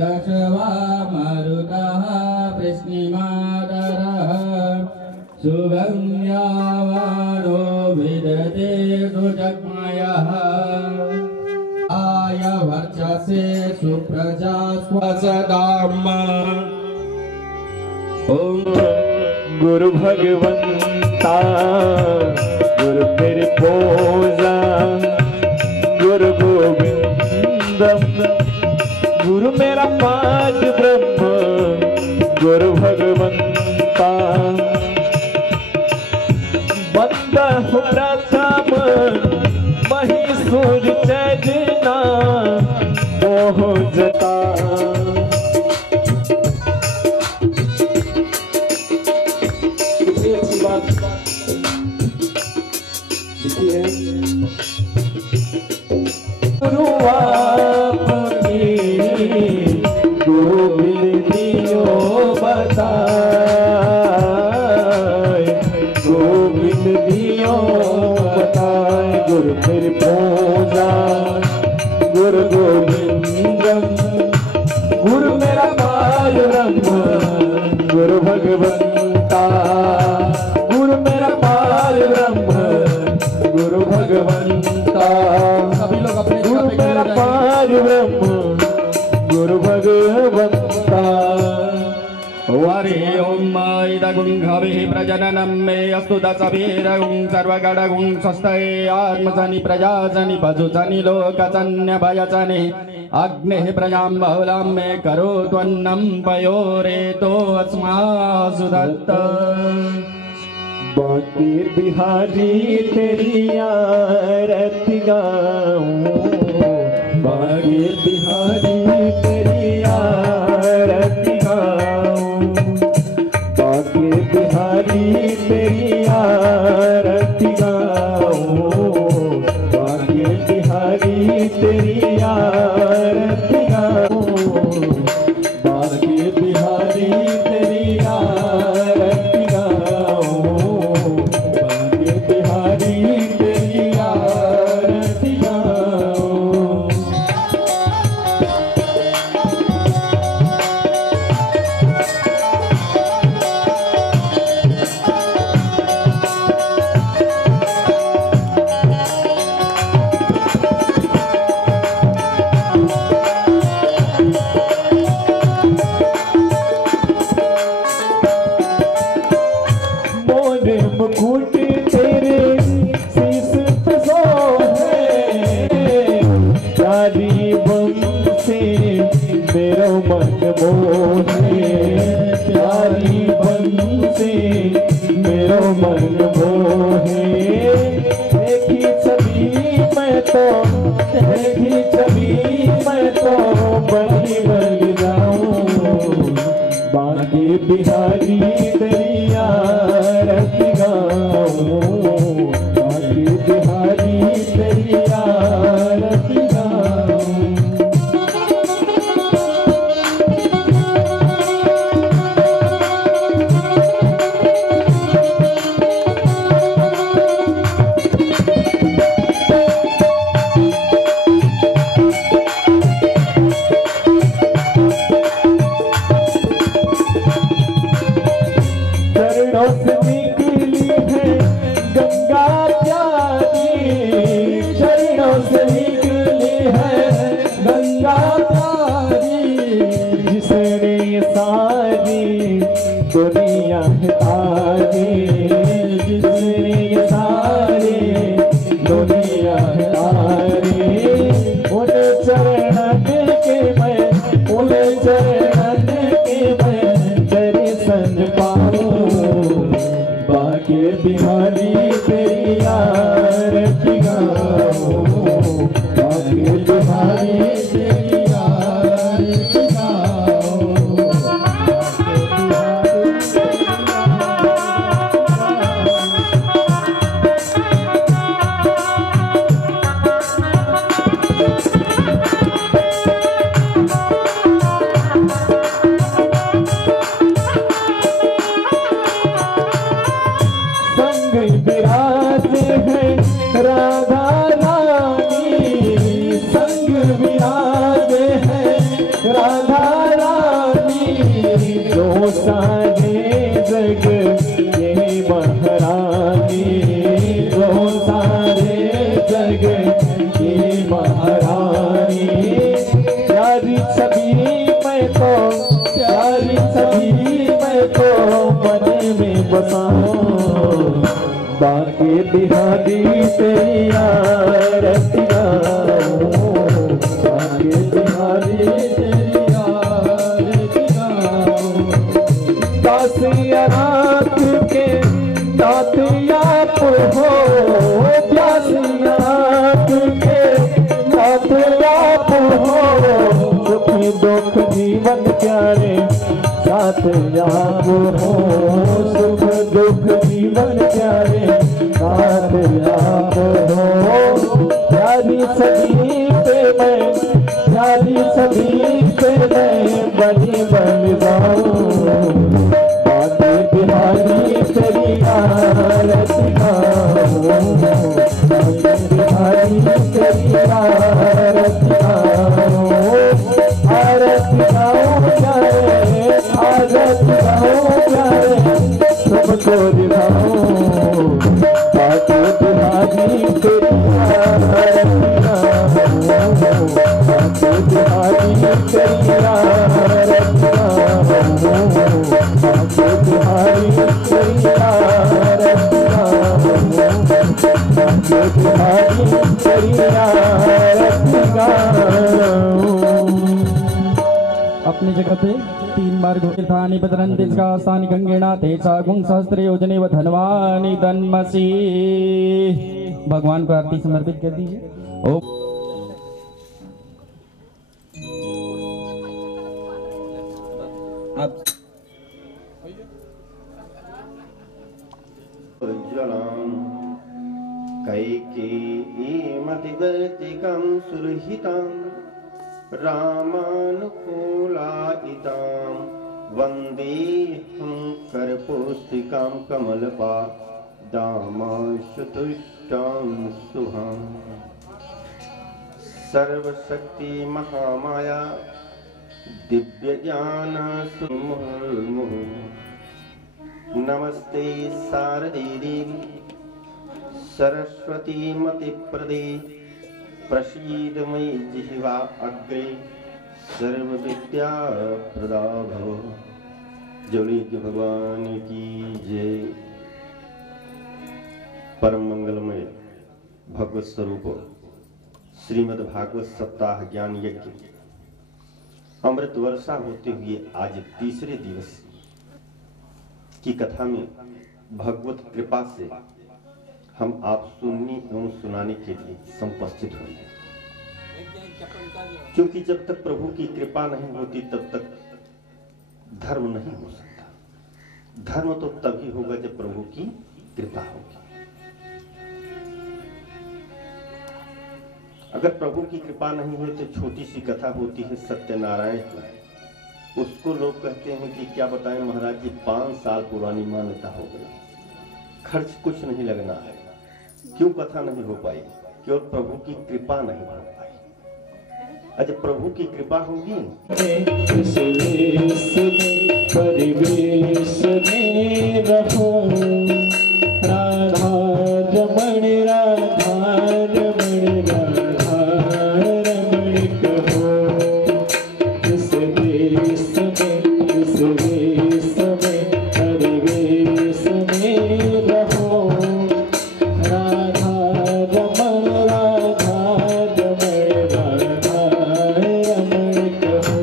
दशवा मरुतः कृष्णिमातरः सुगम्यावानो विदते सुजग्मयः आय वर्चसे सुप्रजा स्वसदाम। ओम गुरु भगवंता गुरु फिर पूजा गुरु गोविंदम गुरु मेरा पाद ब्रह्म गुरु भगवंता बंदा प्रथम महीसुर चजना मोह जता। गुरु फिर पूजा गुरु गोविंदम गुरु मेरा पाद ब्रह्म गुरु भगवंता गुरु मेरा पाद ब्रह्म गुरु भगवंता। सभी लोग अपने गुरु मेरा पाद ब्रह्म गुरु भगवंता। हरि ओम इदगुंघभिः प्रजननं मे अस्तु दशभिरगुं सर्वगणगुं स्वस्तये आत्मसनि प्रजासनि पशुसनि लोकसन्न्यभयसनि अग्निः प्रजां बहुलां मे करोत्वन्नं पयोरेतो अस्मासु दत्त। बांके बिहारी तेरी आरती गाऊं बांके बिहारी तेरी आरती गाऊं बांके बिहारी तेरी आरती गाऊं बांके बिहारी तेरी आरती गाऊं बांके बिहारी तेरी आरती गाऊं बांके बिहारी तेरी आरती गाऊं। मोरे मुकुट तेरे शीश पे सोहे प्यारी बन से मेरा मन मोहे प्यारी बन से मेरा मन मोहे। देखी छवि मैं तो देखी छवि मैं तो बनी बन जाऊं बांके बिहारी तेरी आरती गाऊं बांके बिहारी तेरी आरती गाऊं। ये महारानी प्यारी छवि मैं तो प्यारी छवि मैं तो मन में बसाऊं बाके बिहारी तेरी आरती गाऊं बाके बिहारी तेरी आरती गाऊं दासिया रात के दात आप हो दासिया रात के दात आप हो सुखी दुख जीवन प्यारे साथ आप हो सुख दुख जीवन प्यारे साथ आप हो प्यारी सभी पे मैं प्यारी सभी पे मैं बनी बन जाऊं बाके बिहारी तेरी आरती गाऊं बाके बिहारी तेरी आरती गाऊं आरती गाऊं प्यारे आरती गाऊं प्यारे सबको दिखाऊं बाके बिहारी तेरी आरती गाऊं बाके बिहारी तेरी आरती गाऊं बाके बिहारी तेरी आरती गाऊं बाके बिहारी तेरी आरती गाऊं। अपनी जगह पे 3 बार तीर्थानि बदरन्ति स्कास्तानि गंगेना तेजा गुं सहस्त्र योजने व धनवानि धन्मसि। भगवान को आरती समर्पित कर दीजिए। ओम कैकेयीमतिवर्तिकं सुरहितं रामानुकूलायितां वन्देऽहं करपुस्तिकां कमलपादामाशुतुष्टां शुभां सर्वशक्ति महामाया दिव्यज्ञान सुमुहुर्मुहुः नमस्ते शारदे देवी सरस्वती मतिप्रदे प्रसीद मयि जिह्वा अग्रे सर्वविद्या प्रदा भव। जलिक भगवान की जय। परम मंगलमय भगवत स्वरूप श्रीमद् भागवत सप्ताह ज्ञान यज्ञ अमृत वर्षा होते हुए आज तीसरे दिवस की कथा में भगवत कृपा से हम आप सुनने एवं सुनाने के लिए समुपस्थित हुए हैं, क्योंकि जब तक प्रभु की कृपा नहीं होती तब तक धर्म नहीं हो सकता। धर्म तो तभी होगा जब प्रभु की कृपा होगी। अगर प्रभु की कृपा नहीं है तो छोटी सी कथा होती है सत्यनारायण की, उसको लोग कहते हैं कि क्या बताएं महाराज जी 5 साल पुरानी मान्यता हो गई, खर्च कुछ नहीं लगना है। क्यों कथा नहीं हो पाई? केवल प्रभु की कृपा नहीं हो पाई। अच्छा प्रभु की कृपा होगी परिवेश में रहो राधा रमण राधा रमण राधा रमण कहो इस देश में परिवेश में रहो राधा रमण राधा रमण राधा रमण कहो।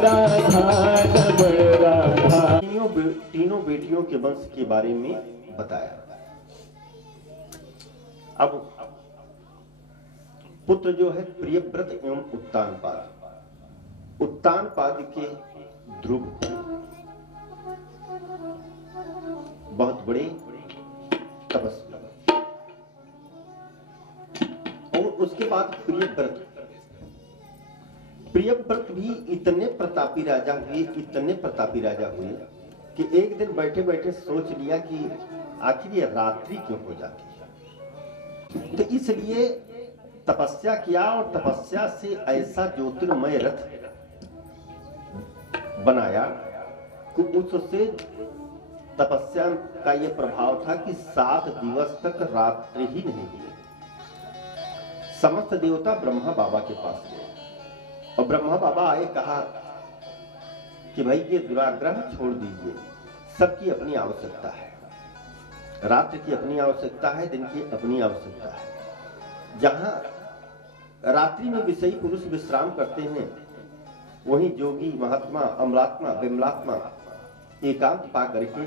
राधा। तीनों बेटियों के वंश के बारे में बताया। अब पुत्र जो है प्रियव्रत एवं उत्तानपाद। उत्तानपाद के ध्रुव बहुत बड़े तपस्वी, और उसके बाद प्रियव्रत। प्रियव्रत भी इतने प्रतापी राजा हुए, इतने प्रतापी राजा हुए कि एक दिन बैठे बैठे सोच लिया कि आखिर ये रात्रि क्यों हो जाती है, तो इसलिए तपस्या किया और तपस्या से ऐसा ज्योतिर्मय रथ बनाया कि उससे तपस्या का यह प्रभाव था कि 7 दिवस तक रात्रि ही नहीं हुई। समस्त देवता ब्रह्मा बाबा के पास गए और ब्रह्मा बाबा आए, कहा कि भाई ये दुराग्रह छोड़ दीजिए, सबकी अपनी आवश्यकता है, रात्रि की अपनी आवश्यकता है, दिन की अपनी आवश्यकता है। जहां रात्रि में विषयी पुरुष विश्राम करते हैं, वहीं जोगी महात्मा अमलात्मा विमलात्मा एकांत पा करके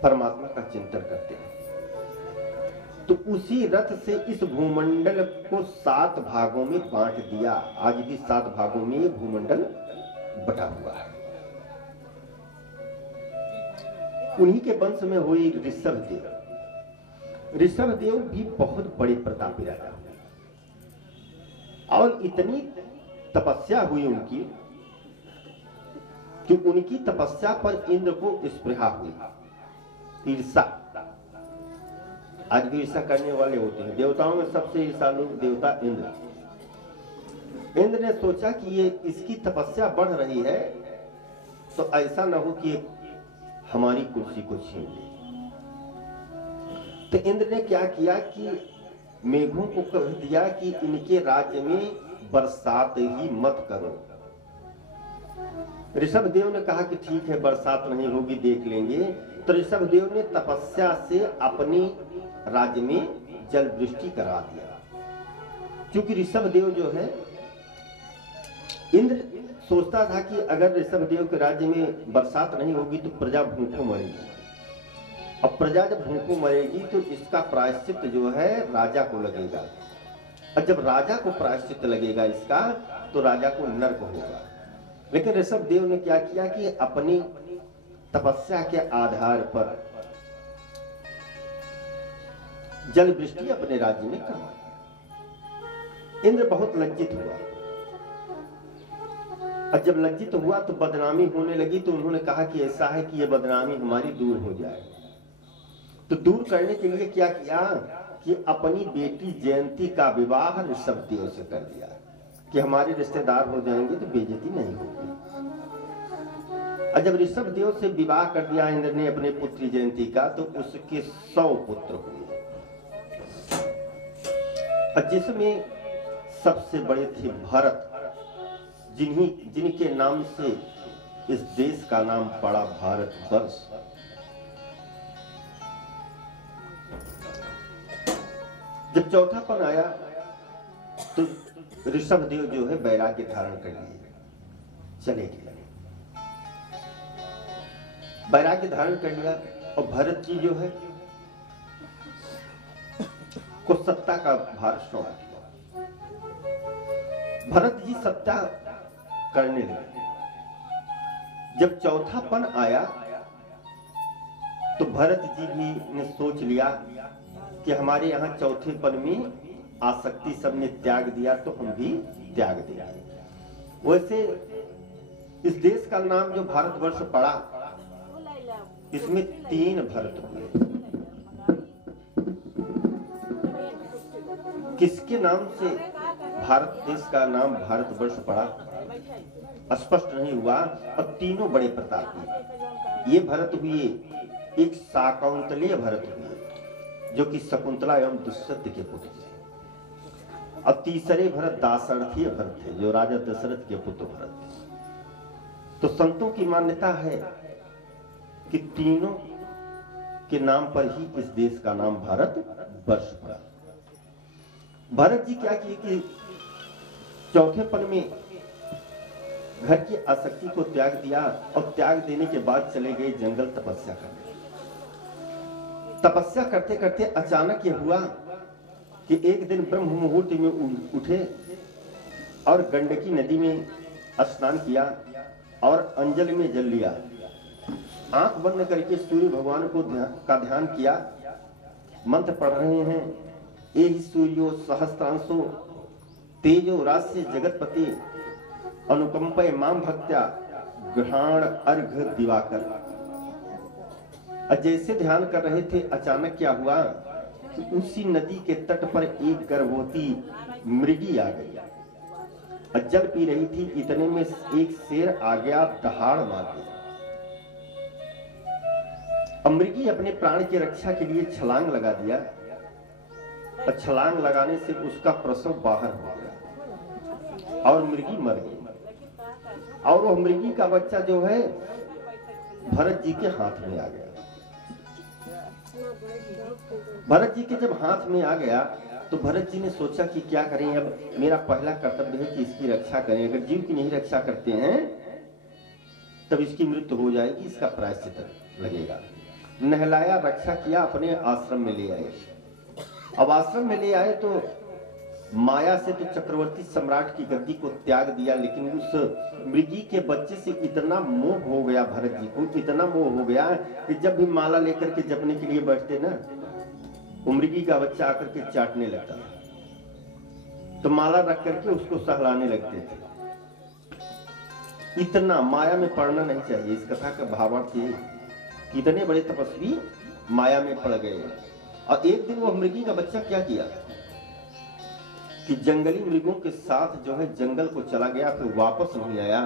परमात्मा का चिंतन करते हैं। तो उसी रथ से इस भूमंडल को 7 भागों में बांट दिया। आज भी 7 भागों में ये भूमंडल बटा हुआ है। उन्हीं के वंश में हुई ऋषभदेव। ऋषभदेव भी बहुत बड़े प्रतापी राजा हुए और इतनी तपस्या हुई उनकी कि उनकी तपस्या पर इंद्र को स्पृहा हुई, ईर्षा। आज भी ईर्षा करने वाले होते हैं। देवताओं में सबसे ईर्षालु देवता इंद्र। इंद्र ने सोचा कि ये इसकी तपस्या बढ़ रही है, तो ऐसा न हो कि हमारी कुर्सी को छीन ले। तो इंद्र ने क्या किया कि मेघों को कह दिया कि इनके राज्य में बरसात ही मत करो। ऋषभदेव ने कहा कि ठीक है, बरसात नहीं होगी, देख लेंगे। तो ऋषभदेव ने तपस्या से अपनी राज्य में जल वृष्टि करा दिया। क्योंकि ऋषभदेव जो है, इंद्र सोचता था कि अगर ऋषभदेव के राज्य में बरसात नहीं होगी तो प्रजा भूखों मरेगी। अब प्रजा जब भूखों मरेगी तो इसका प्रायश्चित जो है राजा को लगेगा, और जब राजा को प्रायश्चित लगेगा इसका, तो राजा को नर्क होगा। लेकिन ऋषभदेव ने क्या किया कि अपनी तपस्या के आधार पर जल वृष्टि अपने राज्य में करवाई। इंद्र बहुत लज्जित हुआ, और जब लज्जित हुआ तो बदनामी होने लगी। तो उन्होंने कहा कि ऐसा है कि यह बदनामी हमारी दूर हो जाए। तो दूर करने के लिए क्या किया कि अपनी बेटी जयंती का विवाह ऋषभदेव से कर दिया कि हमारे रिश्तेदार हो जाएंगे तो बेइज्जती नहीं होगी। और जब ऋषभदेव से विवाह कर दिया इंद्र ने अपने पुत्री जयंती का, तो उसके 100 पुत्र हुए, और जिसमें सबसे बड़े थे भरत, जिनके नाम से इस देश का नाम पड़ा भारतवर्ष। जब चौथापन आया तो ऋषभदेव जो है वैराग्य धारण कर लिए, चले गए। वैराग्य धारण कर लिया, और भरत जी जो है को सत्ता का भार सौंप दिया। भरत जी सत्ता करने लगे। जब चौथापन आया तो भरत जी भी ने सोच लिया कि हमारे यहाँ चौथेपन में आसक्ति सबने त्याग दिया, तो हम भी त्याग देंगे। वैसे इस देश का नाम जो भारतवर्ष पड़ा, इसमें 3 भरत हुए। किसके नाम से भारत देश का नाम भारतवर्ष पड़ा स्पष्ट नहीं हुआ, और तीनों बड़े प्रतापी। ये भरत हुए, एक शाकुंतलीय भरत हुए जो कि शकुंतला एवं दुष्यंत के पुत्र थे, और तीसरे भरत दाशरथीय भरत थे जो राजा दशरथ के पुत्र भरत थे। तो संतों की मान्यता है कि तीनों के नाम पर ही इस देश का नाम भारत वर्ष पड़ा। भरत जी क्या किए कि चौथेपन में घर की आसक्ति को त्याग दिया और त्याग देने के बाद चले गए जंगल तपस्या करने। तपस्या करते करते अचानक यह हुआ कि एक दिन ब्रह्म मुहूर्त में उठे और गंडकी नदी में स्नान किया और अंजलि में जल लिया। आंख बंद करके सूर्य भगवान को का ध्यान किया। मंत्र पढ़ रहे हैं, ए ही सूर्यो सहस्त्रांशो तेजो रास्य जगतपति अनुकंपय माम भक्त्या ग्रहण अर्घ दिवाकर। जैसे ध्यान कर रहे थे अचानक क्या हुआ कि उसी नदी के तट पर एक गर्भवती मृगी आ गई और जल पी रही थी। इतने में एक शेर आ गया, दहाड़ मार दिया। मृगी अपने प्राण की रक्षा के लिए छलांग लगा दिया और छलांग लगाने से उसका प्रसव बाहर हो गया और मृगी मर गई। और वो मृगी का बच्चा जो है भरत जी के हाथ में आ गया। भरत जी के जब हाथ में आ गया तो भरत जी ने सोचा कि क्या करें, अब मेरा पहला कर्तव्य है कि इसकी रक्षा करें। अगर जीव की नहीं रक्षा करते हैं तब इसकी मृत्यु हो जाएगी, इसका प्रायश्चित लगेगा। नहलाया, रक्षा किया, अपने आश्रम में ले आए। अब आश्रम में ले आए तो माया से तो चक्रवर्ती सम्राट की गद्दी को त्याग दिया, लेकिन उस मृगी के बच्चे से इतना मोह हो गया भरत जी को, इतना मोह हो गया कि जब भी माला लेकर के जपने के लिए बैठते ना, वो मृगी का बच्चा आकर के चाटने लगता था, तो माला रख करके उसको सहलाने लगते थे। इतना माया में पड़ना नहीं चाहिए। इस कथा का भावार्थ ये, कितने बड़े तपस्वी माया में पड़ गए। और एक दिन वो मृगी का बच्चा क्या किया कि जंगली मृगों के साथ जो है जंगल को चला गया, फिर वापस नहीं आया।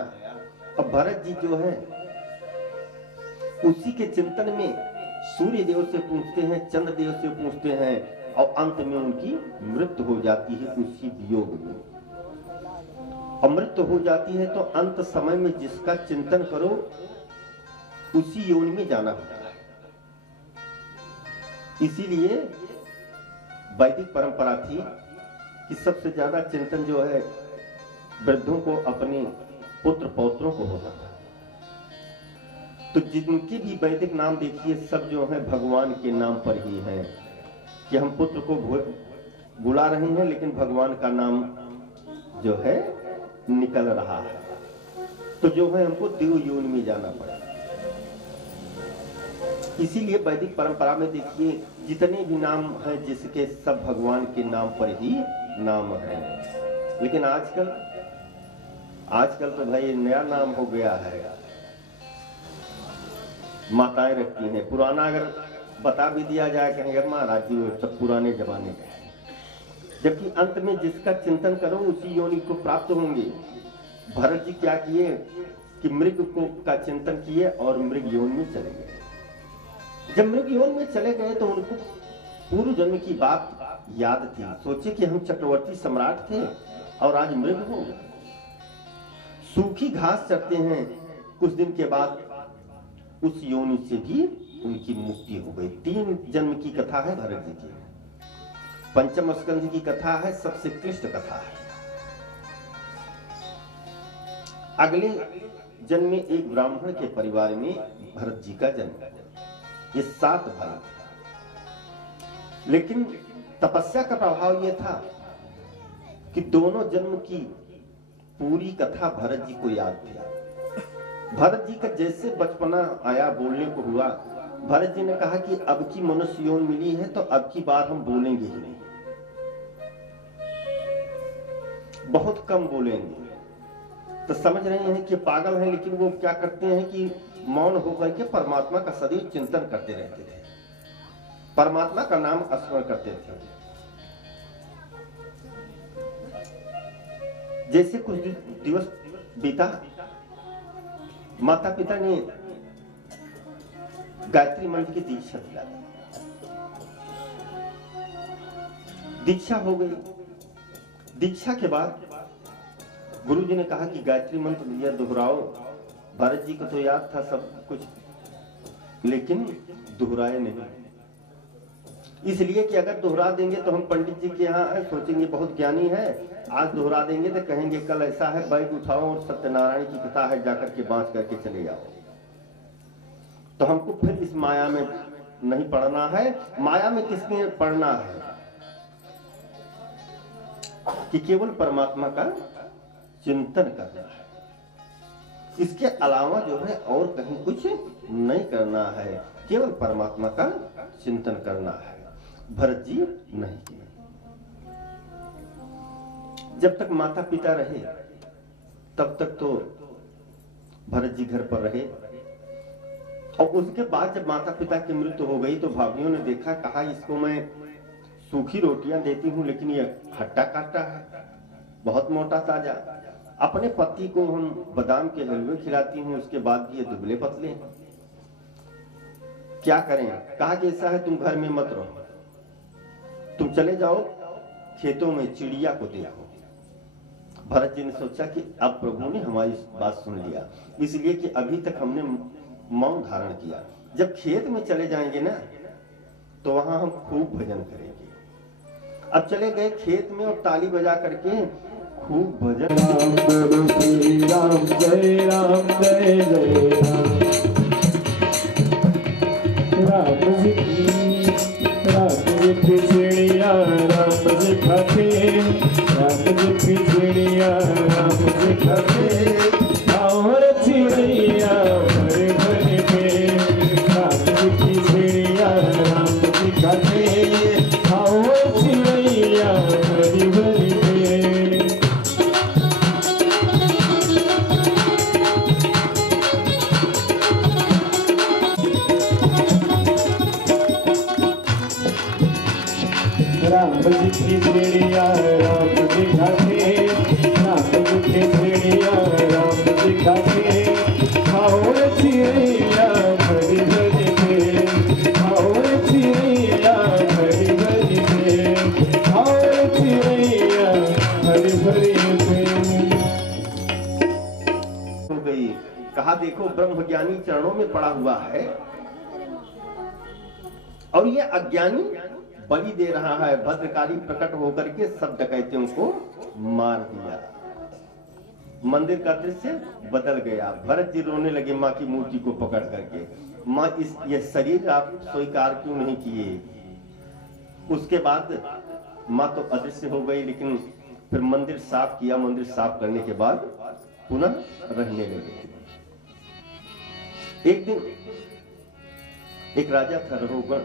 अब भरत जी जो है उसी के चिंतन में सूर्य देव से पूछते हैं, चंद्र देव से पूछते हैं और अंत में उनकी मृत्यु हो जाती है उसी वियोग में। अमृत हो जाती है तो अंत समय में जिसका चिंतन करो उसी योनि में जाना होता है। इसीलिए वैदिक परंपरा थी कि सबसे ज्यादा चिंतन जो है वृद्धों को अपने पुत्र पौत्रों को होता था। तो जिनके भी वैदिक नाम देखिए सब जो है भगवान के नाम पर ही है कि हम पुत्र को बुला रहे हैं लेकिन भगवान का नाम जो है निकल रहा है, तो जो है हमको देव योनि में जाना पड़ेगा। इसीलिए वैदिक परंपरा में देखिए जितने भी नाम हैं जिसके सब भगवान के नाम पर ही नाम है। लेकिन आजकल तो भाई नया नाम हो गया है, माताएं रखती हैं। पुराना अगर बता भी दिया जाए कहेंगे महाराज जी वो सब पुराने जमाने का, जबकि अंत में जिसका चिंतन करो उसी योनि को प्राप्त होंगे। भरत जी क्या किए कि मृग को का चिंतन किए और मृग योनि में चले गए। जब मृग योनि में चले गए तो उनको पूर्व जन्म की बात याद थी। सोचे कि हम चक्रवर्ती सम्राट थे और आज मृग हो। सूखी घास चरते हैं, कुछ दिन के बाद उस योनि से भी उनकी मुक्ति हो गई। 3 जन्म की कथा है भरत जी की। पंचम स्कंध की कथा है, सबसे क्लिष्ट कथा है। अगले जन्म में एक ब्राह्मण के परिवार में भरत जी का जन्म। ये 7 भाई थे, लेकिन तपस्या का प्रभाव यह था कि दोनों जन्म की पूरी कथा भरत जी को याद थी। भरत जी का जैसे बचपना आया, बोलने को हुआ, भरत जी ने कहा कि अब की मनुष्य योनि मिली है तो अब की बार हम बोलेंगे ही नहीं, बहुत कम बोलेंगे। तो समझ रहे हैं कि पागल हैं, लेकिन वो क्या करते हैं कि मौन होकर के परमात्मा का सदैव चिंतन करते रहते थे, परमात्मा का नाम स्मरण करते थे। जैसे कुछ दिवस बीता, माता पिता ने गायत्री मंत्र की दीक्षा दिला। दीक्षा हो गई। दीक्षा के बाद गुरु जी ने कहा कि गायत्री मंत्र दिया दोहराओ। भरत जी को तो याद था सब कुछ, लेकिन दोहराए नहीं। इसलिए कि अगर दोहरा देंगे तो हम पंडित जी के यहाँ सोचेंगे बहुत ज्ञानी है, आज दोहरा देंगे तो कहेंगे कल ऐसा है, बैग उठाओ और सत्यनारायण की कथा है जाकर के बांच करके चले जाओ। तो हमको फिर इस माया में नहीं पड़ना है। माया में किसने पड़ना है कि केवल परमात्मा का चिंतन करना है, इसके अलावा जो है और कहीं कुछ नहीं करना है, केवल परमात्मा का चिंतन करना है। भरत जी नहीं किए। जब तक माता पिता रहे तब तक तो भरत जी घर पर रहे, और उसके बाद जब माता पिता की मृत्यु हो गई तो भाभीियों ने देखा, कहा इसको मैं सूखी रोटियां देती हूँ लेकिन ये खट्टा काटा है, बहुत मोटा ताजा। अपने पति को हम बादाम के हलवे खिलाती हूँ, उसके बाद भी ये दुबले पतले हैं, क्या करें। कहा कि ऐसा है तुम घर में मत रहो, तुम चले जाओ खेतों में चिड़िया को देखो। भरत जी ने सोचा कि अब प्रभु ने हमारी बात सुन लिया, इसलिए कि अभी तक हमने मौन धारण किया, जब खेत में चले जाएंगे ना तो वहां हम खूब भजन करेंगे। अब चले गए खेत में और ताली बजा करके खूब भजन। राम बोलो श्री राम, जय राम जय जय राम। राम जी की चिड़िया राम जी खाते, राम जी की चिड़िया राम जी खाते, और चिड़िया भरे भरे पे, राम जी की चिड़िया राम जी खाते, और चिड़िया भरी भरी पे। राम जी की चिड़िया राम जी खाते, राम जी की चिड़िया राम जी खाते, और चिड़िया भरी भरी पे, और चिड़िया भरी भरी पे, और चिड़िया भरी भरी पे। हो गई। कहा देखो ब्रह्मज्ञानी चरणों में पड़ा हुआ है और ये अज्ञानी बलि दे रहा है। भद्रकाली प्रकट होकर के सब डकैतियों को मार दिया। मंदिर का दृश्य बदल गया। भरत जी रोने लगे माँ की मूर्ति को पकड़ करके, माँ ये शरीर आप स्वीकार क्यों नहीं किए। उसके बाद माँ तो अदृश्य हो गई, लेकिन फिर मंदिर साफ किया। मंदिर साफ करने के बाद पुनः रहने लगे। एक दिन एक राजा था रघुगण,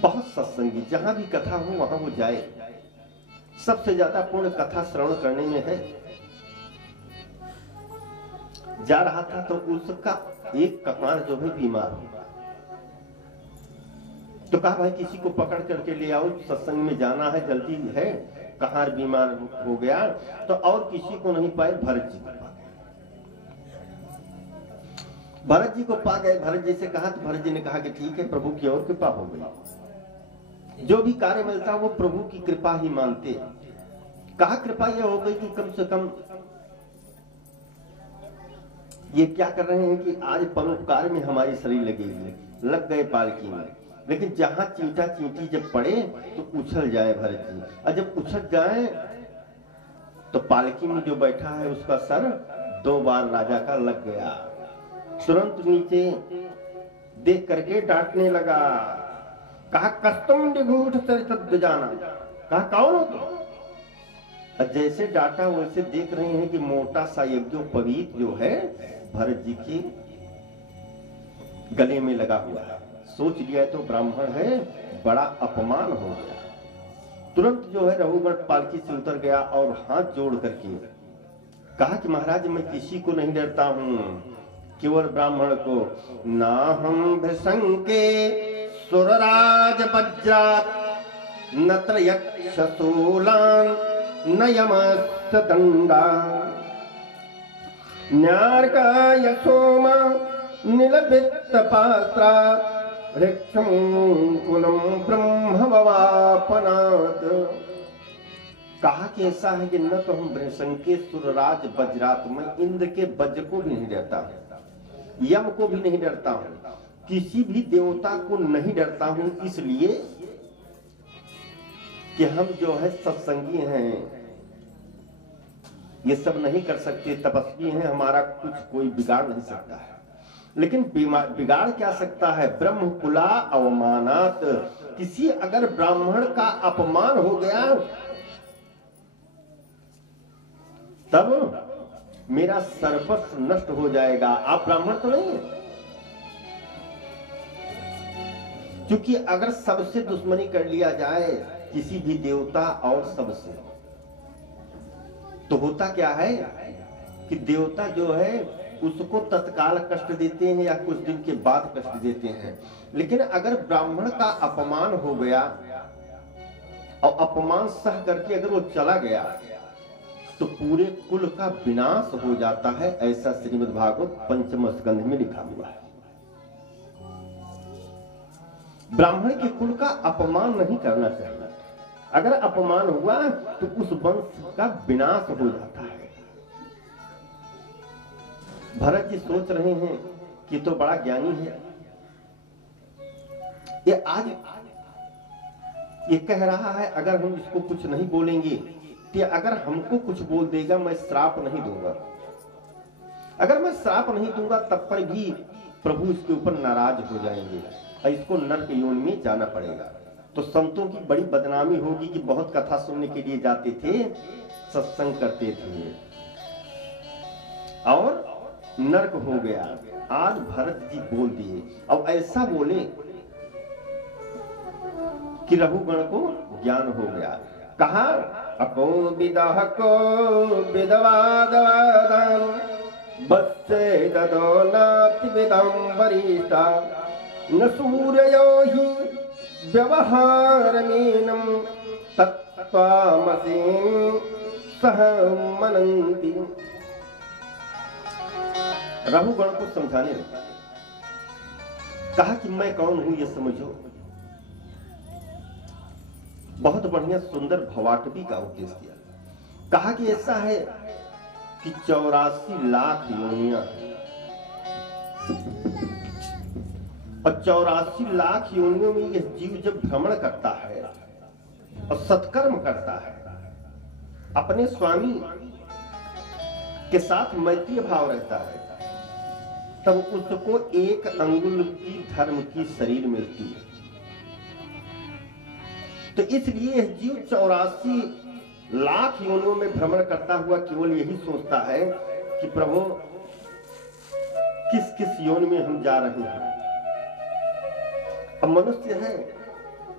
बहुत सत्संगी, जहां भी कथा हो वहां वो जाए। सबसे ज्यादा पूर्ण कथा श्रवण करने में है। जा रहा था तो उसका एक कहार जो है बीमार हो, तो कहा भाई किसी को पकड़ करके ले आओ, सत्संग में जाना है, जल्दी है। कहार बीमार हो गया तो और किसी को नहीं पाए, भरत जी को पा गए। भरत जी को पा गए। भरत जी से कहा तो भरत जी ने कहा कि ठीक है, प्रभु की और कृपा हो गई। जो भी कार्य मिलता वो प्रभु की कृपा ही मानते। कहा कृपा यह हो गई कि कम से कम ये क्या कर रहे हैं कि आज परोपकार में हमारी शरीर लग गए पालकी में। लेकिन जहां चींटा चींटी जब पड़े तो उछल जाए भरत जी, और जब उछल जाए तो पालकी में जो बैठा है उसका सर 2 बार राजा का लग गया। तुरंत नीचे देख करके डांटने लगा। कहा कस्तम निगूढ़ चरित्र जाना। कहा कौन हो तुम। जैसे डांटा वैसे देख रहे हैं कि मोटा सा यज्ञोपवीत जो है भरत जी की गले में लगा हुआ है। सोच लिया तो ब्राह्मण है, बड़ा अपमान हो गया। तुरंत जो है रघुगण पालकी से उतर गया और हाथ जोड़ करके कहा कि महाराज मैं किसी को नहीं डरता हूं, केवल ब्राह्मण को। ना हम भृशंके सुरराज वज्रात नत्र यक्षशूलान न यमस्त दंडा न्यार्काय सोम नीलवित्त पात्रा ऋक्षं कुलम ब्रह्म भवापनात्। कहा कि ऐसा है कि न तो हम भृशंके सुरराज वज्रात, मैं इंद्र के वज्र को भी नहीं डरता, यम को भी नहीं डरता हूं, किसी भी देवता को नहीं डरता हूं, इसलिए कि हम जो है सत्संगी हैं, ये सब नहीं कर सकते, तपस्वी हैं, हमारा कुछ कोई बिगाड़ नहीं सकता है। लेकिन बिगाड़ क्या सकता है? ब्रह्म कुला अवमानात, किसी अगर ब्राह्मण का अपमान हो गया तब मेरा सर्वस्व नष्ट हो जाएगा। आप ब्राह्मण तो नहीं है, क्योंकि अगर सबसे दुश्मनी कर लिया जाए, किसी भी देवता और सबसे, तो होता क्या है कि देवता जो है उसको तत्काल कष्ट देते हैं या कुछ दिन के बाद कष्ट देते हैं। लेकिन अगर ब्राह्मण का अपमान हो गया और अपमान सह करके अगर वो चला गया तो पूरे कुल का विनाश हो जाता है। ऐसा श्रीमद् भागवत पंचम स्कंध में लिखा हुआ है। ब्राह्मण के कुल का अपमान नहीं करना चाहिए। अगर अपमान हुआ तो उस वंश का विनाश हो जाता है। भरत जी सोच रहे हैं कि तो बड़ा ज्ञानी है, ये आज ये कह रहा है अगर हम इसको कुछ नहीं बोलेंगे कि अगर हमको कुछ बोल देगा मैं श्राप नहीं दूंगा। अगर मैं श्राप नहीं दूंगा तब पर भी प्रभु इसके ऊपर नाराज हो जाएंगे और इसको नरक योनि में जाना पड़ेगा। तो संतों की बड़ी बदनामी होगी कि बहुत कथा सुनने के लिए जाते थे, सत्संग करते थे और नरक हो गया। आज भरत जी बोल दिए और ऐसा बोले कि रघुगण को ज्ञान हो गया। कहा अको विदह को विदवादवादं बस्से ददो नाति विदं वरिष्ठा न सूर्यो हि व्यवहारमीनं तत्त्वामसीं सह मनन्ति। रघुगण को समझाने लगा, कहा कि मैं कौन हूं ये समझो। बहुत बढ़िया सुंदर भवाटवी का उपदेश दिया। कहा कि ऐसा है कि 84 लाख योनियां हैं और 84 लाख योनियों में यह जीव जब भ्रमण करता है और सत्कर्म करता है, अपने स्वामी के साथ मैत्री भाव रहता है, तब उसको 1 अंगुल की धर्म की शरीर मिलती है। तो इसलिए यह जीव 84 लाख योनियों में भ्रमण करता हुआ केवल यही सोचता है कि प्रभु किस किस योनि में हम जा रहे हैं। अब मनुष्य है,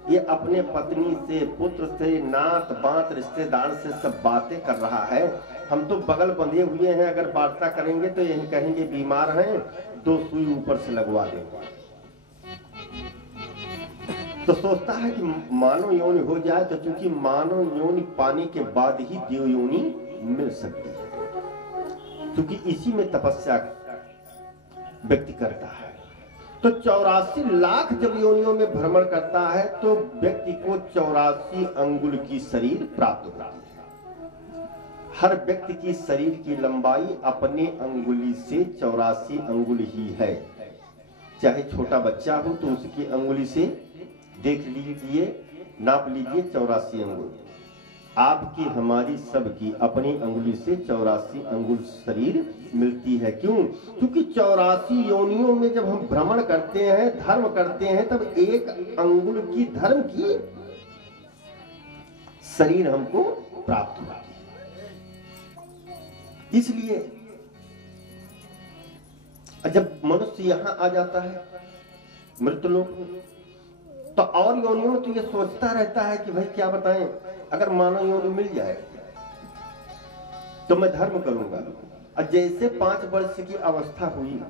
ये अपने पत्नी से, पुत्र से, नात बात रिश्तेदार से सब बातें कर रहा है। हम तो बगल बंधे हुए हैं, अगर वार्ता करेंगे तो यही कहेंगे बीमार हैं, 2 सुई ऊपर से लगवा देंगे। तो सोचता है कि मानव योनि हो जाए, तो क्योंकि मानव योनि पाने के बाद ही देव योनि मिल सकती है, क्योंकि इसी में तपस्या व्यक्ति करता है। तो 84 लाख जब योनियों में भ्रमण करता है तो व्यक्ति को 84 अंगुल की शरीर प्राप्त होती है। हर व्यक्ति की शरीर की लंबाई अपने अंगुली से 84 अंगुल ही है। चाहे छोटा बच्चा हो तो उसकी अंगुली से देख लीजिए, नाप लीजिए 84 अंगुल। आपकी हमारी सबकी अपनी अंगुली से 84 अंगुल शरीर मिलती है। क्यों? क्योंकि 84 योनियों में जब हम भ्रमण करते हैं, धर्म करते हैं, तब 1 अंगुल की धर्म की शरीर हमको प्राप्त होती है। इसलिए जब मनुष्य यहां आ जाता है मृतलोक में, तो और योनियों में तो ये सोचता रहता है कि भाई क्या बताएं, अगर मानव योनि मिल जाए तो मैं धर्म करूंगा। और जैसे 5 वर्ष की अवस्था हुई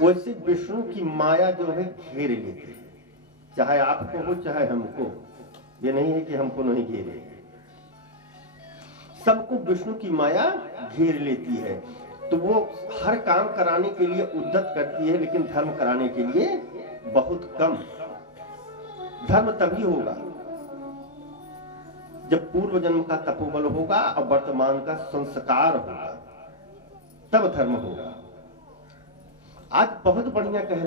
वैसे विष्णु की माया जो है घेर लेती है, चाहे आपको हो चाहे हमको। ये नहीं है कि हमको नहीं घेरे, सबको विष्णु की माया घेर लेती है। तो वो हर काम कराने के लिए उद्यत करती है, लेकिन धर्म कराने के लिए बहुत कम। धर्म तभी होगा जब पूर्व जन्म का तपोबल होगा और वर्तमान का संस्कार होगा, तब धर्म होगा। आज बहुत बढ़िया कह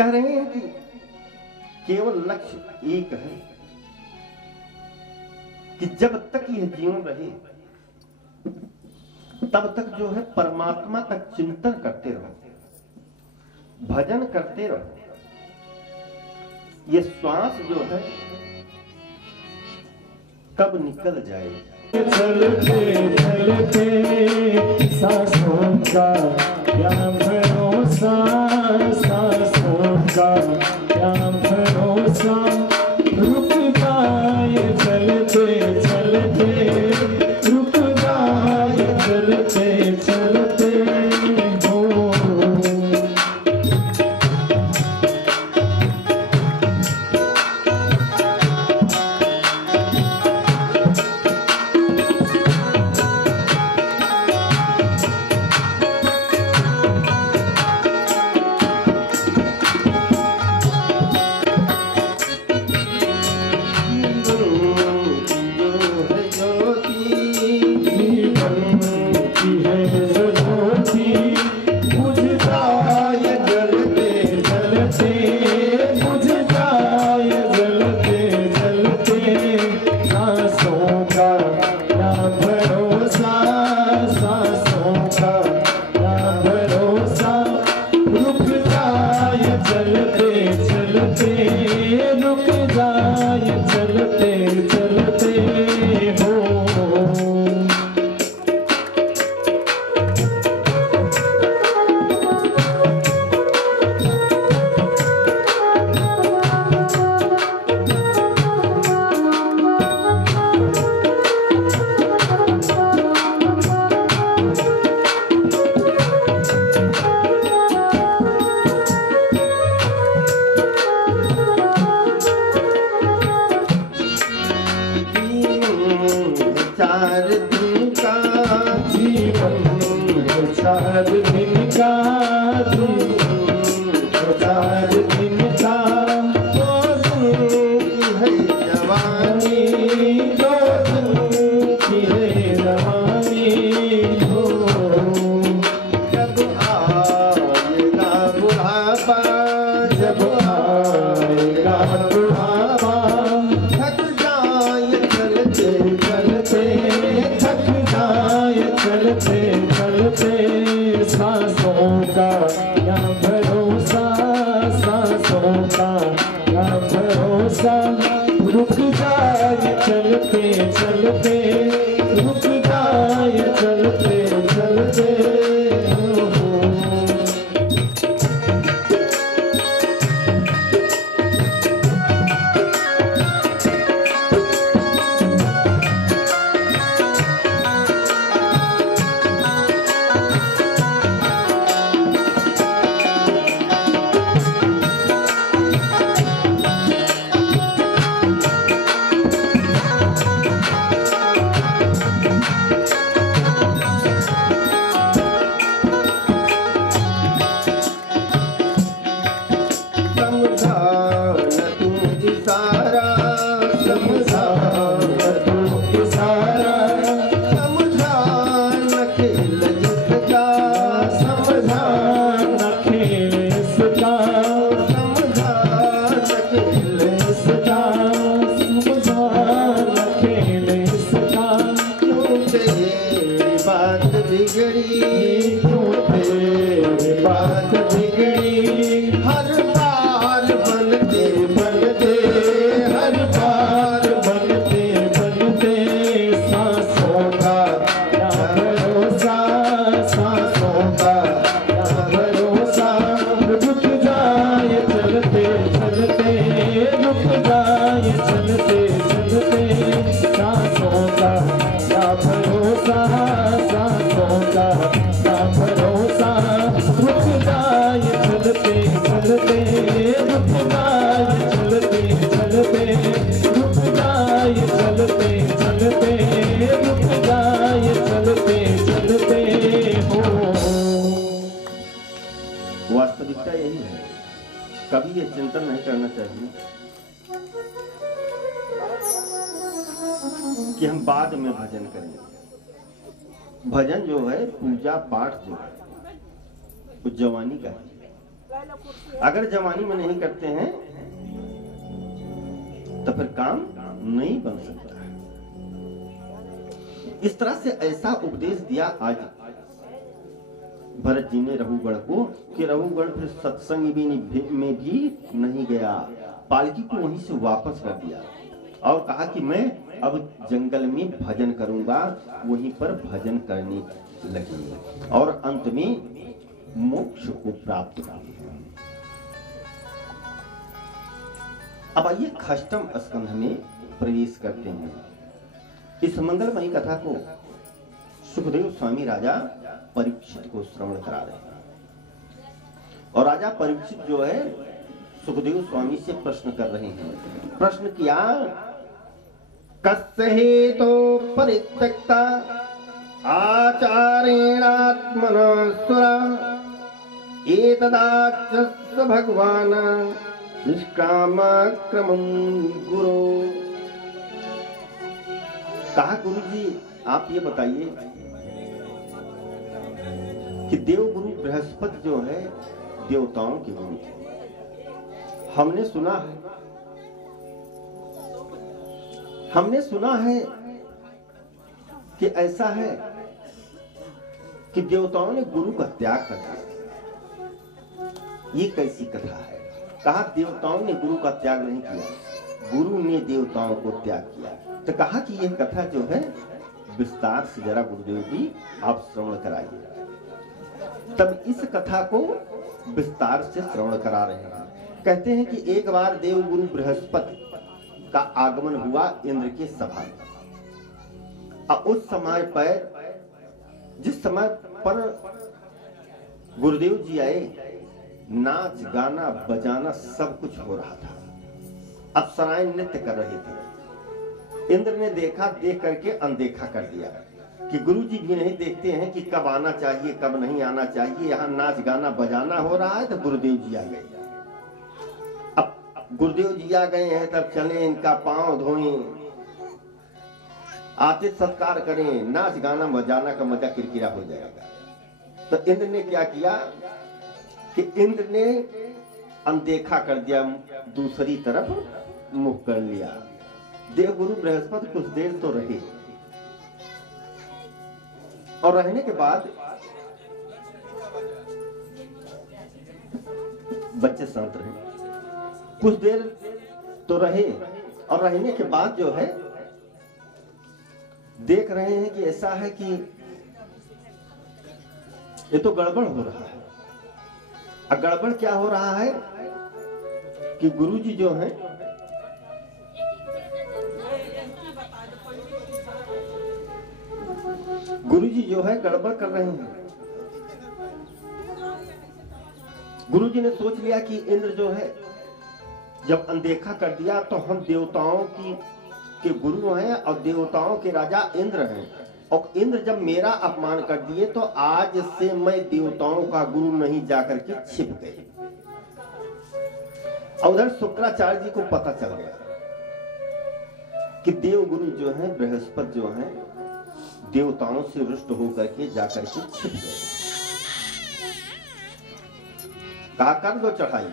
रहे हैं कि केवल लक्ष्य एक है कि जब तक यह जीवन रहे तब तक जो है परमात्मा का चिंतन करते रहो, भजन करते रहो। ये श्वास जो है कब निकल जाए। चलते चलते सांसों का क्या भरोसा, सांसों का क्या भरोसा, रुक जाए चलते चलते, रुक जाए चलते चलते हो। वास्तविकता यही है, कभी ये चिंतन नहीं करना चाहिए कि हम बाद में भजन करेंगे। भजन जो है, पूजा पाठ जो है, वो जवानी का है। अगर जवानी में नहीं करते हैं तो फिर काम नहीं बन सकता। इस तरह से ऐसा उपदेश दिया आज भरत जी ने रघुगढ़ को कि रघुगढ़ फिर सत्संग में भी नहीं गया, पालकी को वहीं से वापस कर दिया और कहा कि मैं अब जंगल में भजन करूंगा। वहीं पर भजन करने लगे और अंत में मोक्ष को प्राप्त किया। अब आइए खष्टम स्कंध में प्रवेश करते हैं। इस मंगलमयी कथा को सुखदेव स्वामी राजा परीक्षित को श्रवण करा रहे हैं और राजा परीक्षित जो है सुखदेव स्वामी से प्रश्न कर रहे हैं। प्रश्न किया, कस्य हेतो परित्यक्ता आचारेणात्मना सुरा एतदाच्च भगवान निष्कामक्रमं गुरु। कहा, गुरु जी आप ये बताइए कि देवगुरु बृहस्पति जो है देवताओं के गुरु थे। हमने सुना है कि ऐसा है कि देवताओं ने गुरु का त्याग कर दिया। ये कैसी कथा है? कहा, देवताओं ने गुरु का त्याग नहीं किया, गुरु ने देवताओं को त्याग किया। तो कहा कि यह कथा जो है विस्तार से जरा गुरुदेव जी आप श्रवण कराइए। तब इस कथा को विस्तार से श्रवण करा रहे हैं। कहते हैं कि एक बार देवगुरु बृहस्पति का आगमन हुआ इंद्र के सभा में। अब उस समय पर जिस समय पर गुरुदेव जी आए, नाच गाना बजाना सब कुछ हो रहा था। अप्सराएं नृत्य कर रहे थे। इंद्र ने देखा, देख करके अनदेखा कर दिया कि गुरु जी भी नहीं देखते हैं कि कब आना चाहिए कब नहीं आना चाहिए। यहाँ नाच गाना बजाना हो रहा है तो गुरुदेव जी आ गए। अब गुरुदेव जी आ गए हैं तब चले इनका पांव धोएं, आतिथ्य सत्कार करें, नाच गाना बजाना का मजा किरकिरा हो जाएगा। तो इंद्र ने क्या किया कि इंद्र ने अनदेखा कर दिया, दूसरी तरफ मुख कर लिया। देवगुरु बृहस्पति कुछ देर तो रहे और रहने के बाद बच्चे शांत रहे। कुछ देर तो रहे और रहने के बाद जो है देख रहे हैं कि ऐसा है कि ये तो गड़बड़ हो रहा है। अब गड़बड़ क्या हो रहा है कि गुरुजी जो है गड़बड़ कर रहे हैं। गुरुजी ने सोच लिया कि इंद्र जो है जब अनदेखा कर दिया तो हम देवताओं के गुरु हैं और देवताओं के राजा इंद्र हैं, और इंद्र जब मेरा अपमान कर दिए तो आज से मैं देवताओं का गुरु नहीं जाकर के छिप गए। उधर शुक्राचार्य जी को पता चल गया कि देवगुरु जो है बृहस्पति जो है देवताओं से रुष्ट होकर के जाकर के छिप गए। कहा, कर दो चढ़ाई।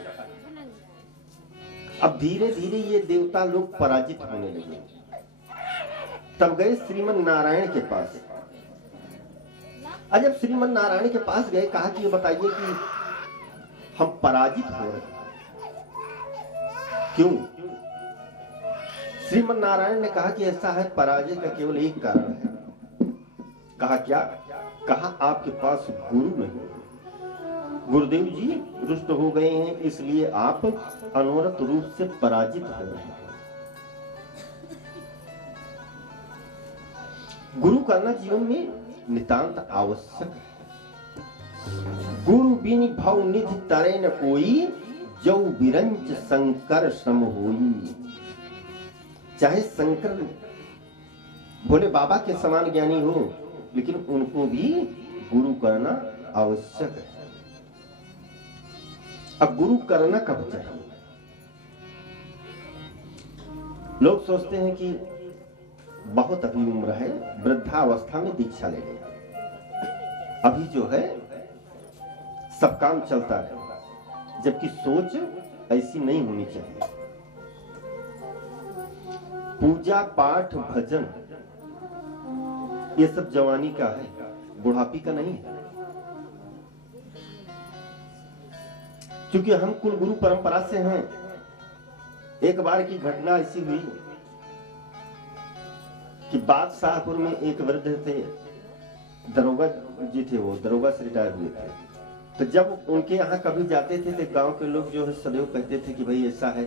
अब धीरे धीरे ये देवता लोग पराजित होने लगे। तब गए श्रीमन नारायण के पास। जब श्रीमन नारायण के पास गए, कहा कि ये बताइए कि हम पराजित हो रहे हैं, क्यों? श्रीमन नारायण ने कहा कि ऐसा है, पराजय का केवल एक कारण है। कहा, क्या? कहा, आपके पास गुरु नहीं। गुरुदेव जी रुष्ट हो गए हैं, इसलिए आप अनवरत रूप से पराजित हो रहे हैं। गुरु करना जीवन में नितांत आवश्यक है। गुरु बिन भव निधि तरे न कोई, जौ बिरंच शंकर श्रम होई। चाहे शंकर भोले बाबा के समान ज्ञानी हो, लेकिन उनको भी गुरु करना आवश्यक है। अब गुरु करना कब चाहिए? लोग सोचते हैं कि बहुत अभी उम्र है, वृद्धावस्था में दीक्षा ले लेंगे। अभी जो है सब काम चलता रहे, जबकि सोच ऐसी नहीं होनी चाहिए। पूजा पाठ भजन ये सब जवानी का है, बुढ़ापी का नहीं है। क्योंकि हम कुल गुरु परंपरा से हैं। एक बार की घटना ऐसी हुई कि बादशाहपुर में एक वृद्ध थे, दरोगा जी थे, वो दरोगा से रिटायर हुए थे। तो जब उनके यहाँ कभी जाते थे तो गांव के लोग जो है सदैव कहते थे कि भाई ऐसा है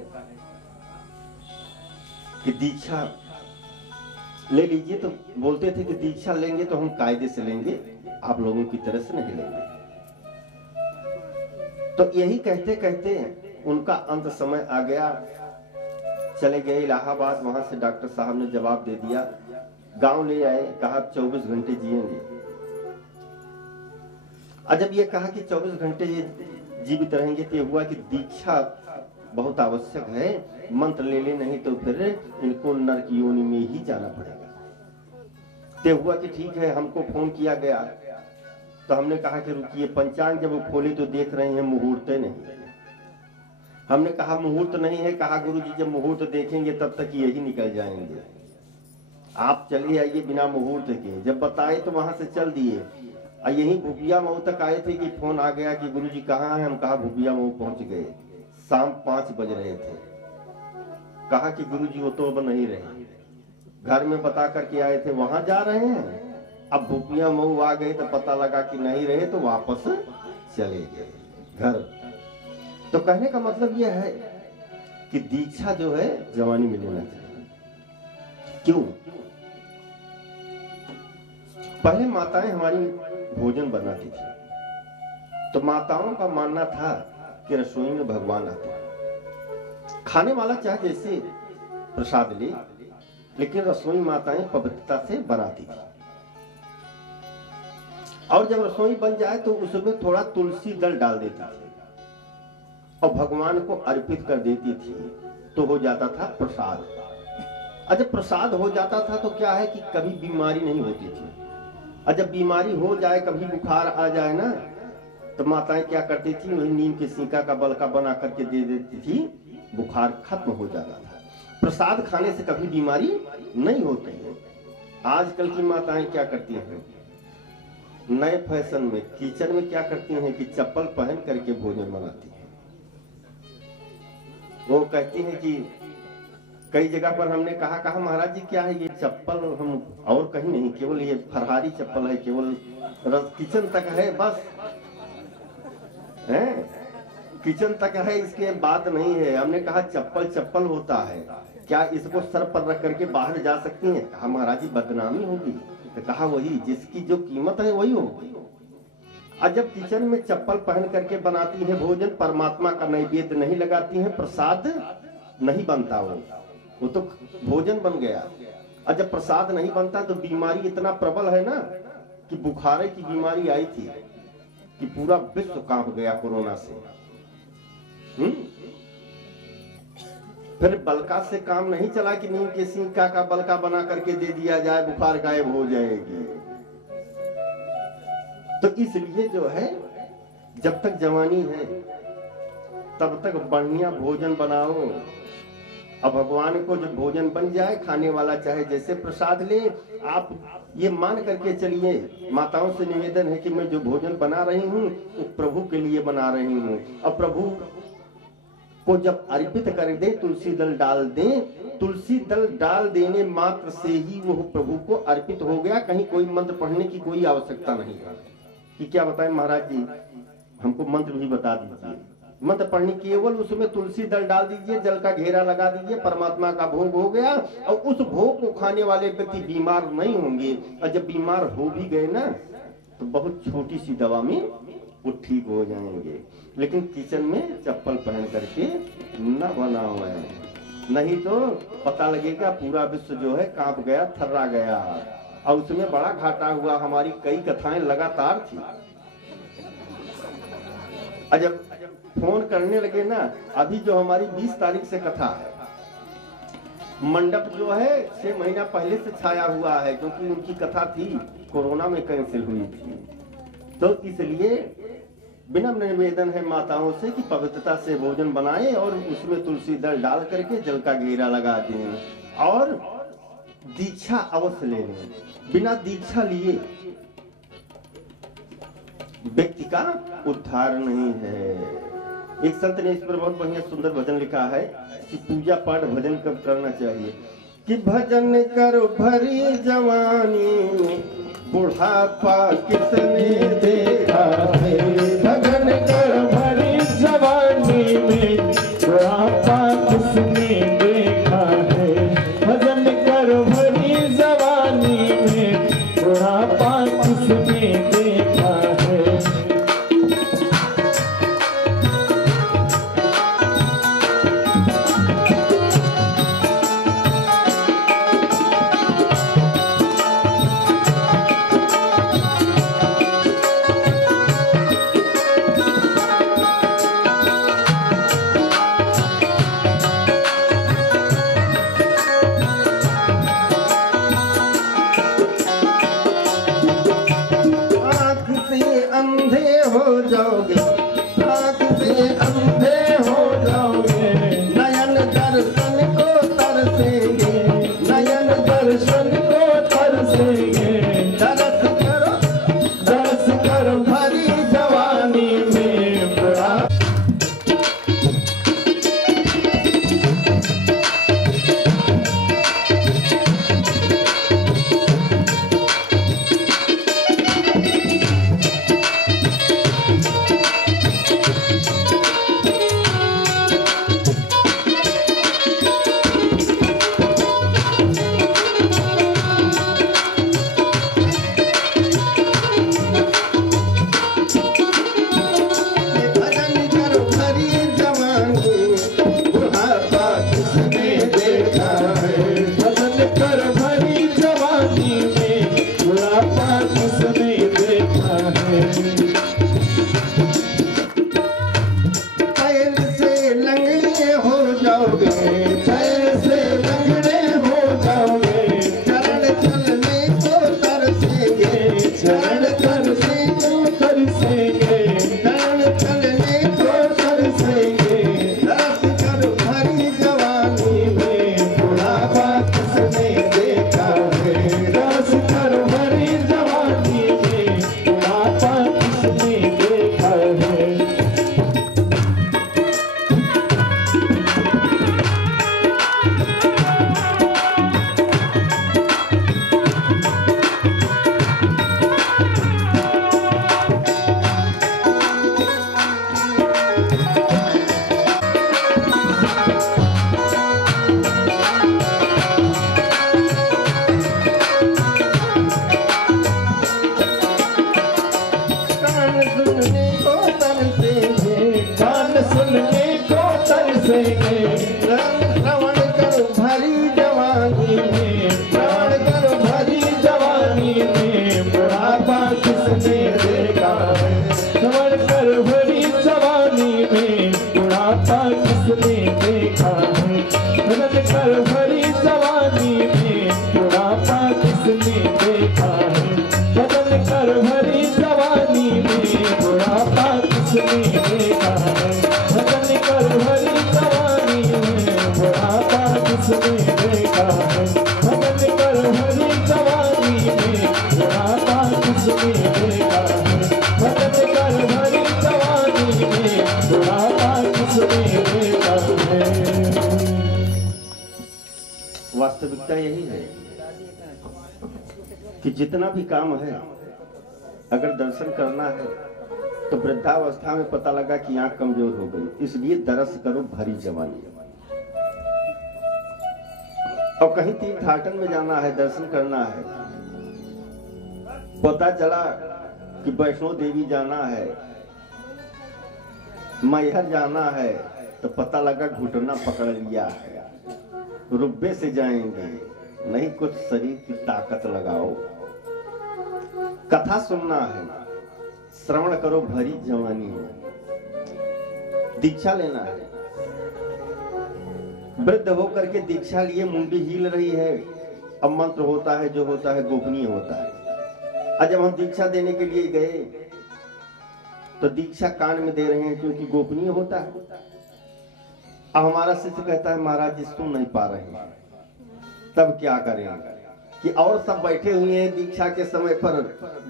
कि दीक्षा ले लीजिए। तो बोलते थे कि दीक्षा लेंगे तो हम कायदे से लेंगे, आप लोगों की तरह से नहीं लेंगे। तो यही कहते कहते उनका अंत समय आ गया, चले गए इलाहाबाद। वहां से डॉक्टर साहब ने जवाब दे दिया, गांव ले आए, कहा 24 घंटे जिएंगे। और जब ये कहा कि 24 घंटे ये जीवित रहेंगे तो ये हुआ कि दीक्षा बहुत आवश्यक है, मंत्र ले ले, नहीं तो फिर इनको नरक योनि में ही जाना पड़ेगा। ते हुआ कि ठीक है, हमको फोन किया गया तो हमने कहा कि रुकिए, पंचांग जब वो खोले तो देख रहे हैं मुहूर्त नहीं। हमने कहा मुहूर्त नहीं है, कहा गुरुजी जब मुहूर्त देखेंगे तब तक यही निकल जाएंगे, आप चलिए आइए बिना मुहूर्त के। जब बताए तो वहां से चल दिए। और यही भुपिया मऊ तक आए थे कि फोन आ गया कि गुरुजी कहाँ हैं। हम कहा भुपिया मऊ पहुंच गए, शाम 5 बज रहे थे। कहा कि गुरुजी वो तो अब नहीं रहे, घर में बता करके आए थे वहां जा रहे हैं। अब भुपिया मऊ आ गए तो पता लगा कि नहीं रहे, तो वापस चले गए घर। तो कहने का मतलब यह है कि दीक्षा जो है जवानी में लेना चाहिए। क्यों? पहले माताएं हमारी भोजन बनाती थी, तो माताओं का मानना था कि रसोई में भगवान आते हैं। खाने वाला चाहे जैसे प्रसाद ले, लेकिन रसोई माताएं पवित्रता से बनाती थी। और जब रसोई बन जाए तो उसमें थोड़ा तुलसी दल डाल देती थी और भगवान को अर्पित कर देती थी, तो हो जाता था प्रसाद। और जब प्रसाद हो जाता था तो क्या है कि कभी बीमारी नहीं होती थी। और जब बीमारी हो जाए, कभी बुखार आ जाए ना, तो माताएं क्या करती थी, वही नीम के सीका का बलका बना करके दे देती थी, बुखार खत्म हो जाता था। प्रसाद खाने से कभी बीमारी नहीं होती है। आजकल की माताएं क्या करती हैं, नए फैशन में किचन में क्या करती हैं कि चप्पल पहन करके भोजन बनाती हैं। वो कहती हैं कि कई जगह पर हमने कहा महाराज जी क्या है ये चप्पल, हम और कहीं नहीं, केवल ये फरहारी चप्पल है, केवल किचन तक है, बस है, किचन तक है, इसके बाद नहीं है। हमने कहा चप्पल चप्पल होता है, क्या इसको सर पर रख करके बाहर जा सकती हैं? कहा महाराज जी बदनामी होगी। तो कहा वही, जिसकी जो कीमत है वही होगी। और जब किचन में चप्पल पहन करके बनाती है भोजन, परमात्मा का नैवेद्य नहीं लगाती है, प्रसाद नहीं बनता, वो तो भोजन बन गया। और जब प्रसाद नहीं बनता तो बीमारी इतना प्रबल है ना कि बुखारे की बीमारी आई थी कि पूरा विश्व कांप गया कोरोना से। फिर बलका से काम नहीं चला कि नीम के सीका का बलका बना करके दे दिया जाए, बुखार गायब हो जाएगी। तो इसलिए जो है, जब तक जवानी है तब तक बढ़िया भोजन बनाओ। अब भगवान को जब भोजन बन जाए, खाने वाला चाहे जैसे प्रसाद ले, आप ये मान करके चलिए, माताओं से निवेदन है कि मैं जो भोजन बना रही हूँ वो प्रभु के लिए बना रही हूँ। अब प्रभु को जब अर्पित कर दे, तुलसी दल डाल दे, तुलसी दल डाल देने मात्र से ही वो प्रभु को अर्पित हो गया। कहीं कोई मंत्र पढ़ने की कोई आवश्यकता नहीं है कि क्या बताएं महाराज जी, हमको मंत्र भी बता दीजिए। मंत्र पढ़ने, केवल उसमें तुलसी दल डाल दीजिए, जल का घेरा लगा दीजिए, परमात्मा का भोग हो गया। और उस भोग को खाने वाले व्यक्ति बीमार नहीं होंगे। और जब बीमार हो भी गए ना, तो बहुत छोटी सी दवा में वो ठीक हो जाएंगे। लेकिन किचन में चप्पल पहन करके न बनाओ है, नहीं तो पता लगेगा पूरा विश्व जो है कांप गया, थर्रा गया। और उसमें बड़ा घाटा हुआ। हमारी कई कथाएं लगातार थी। जब फोन करने लगे ना, अभी जो हमारी 20 तारीख से कथा है, मंडप जो है 6 महीना पहले से छाया हुआ है, क्योंकि उनकी कथा थी कोरोना में कैंसिल हुई थी। तो इसलिए विनम्र निवेदन है माताओं से कि पवित्रता से भोजन बनाएं और उसमें तुलसी दल डाल करके जल का घेरा लगा दें और दीक्षा अवश्य ले लें। बिना दीक्षा लिए व्यक्ति का उद्धार नहीं है। एक संत ने इस पर बहुत बढ़िया सुंदर भजन लिखा है कि पूजा पाठ भजन कब करना चाहिए। कि भजन करो भरी जवानी में बुढ़ापा किसने देखा है। भजन करो भरी जवानी में बुढ़ापा किसने देखा है। भजन करो भरी जवानी में बुढ़ापा किसने देखा है। वास्तविकता यही है कि जितना भी काम है अगर दर्शन करना है तो वृद्धावस्था में पता लगा कि आंख कमजोर हो गई, इसलिए दरस करो भरी जवानी। और कहीं तीर्थाटन में जाना है, दर्शन करना है, पता चला कि वैष्णो देवी जाना है, मैहर जाना है, तो पता लगा घुटना पकड़ लिया है, रुब्बे से जाएंगे नहीं, कुछ शरीर की ताकत लगाओ। कथा सुनना है, श्रवण करो भरी जवानी में, दीक्षा लेना है। वृद्ध होकर के दीक्षा लिए मुंडी हिल रही है, अब मंत्र होता है, जो होता है गोपनीय होता है। और जब हम दीक्षा देने के लिए गए तो दीक्षा कान में दे रहे हैं क्योंकि गोपनीय होता है। अब हमारा शिष्य कहता है महाराज जी सुन नहीं पा रहे हैं, तब क्या करें कि और सब बैठे हुए हैं दीक्षा के समय पर,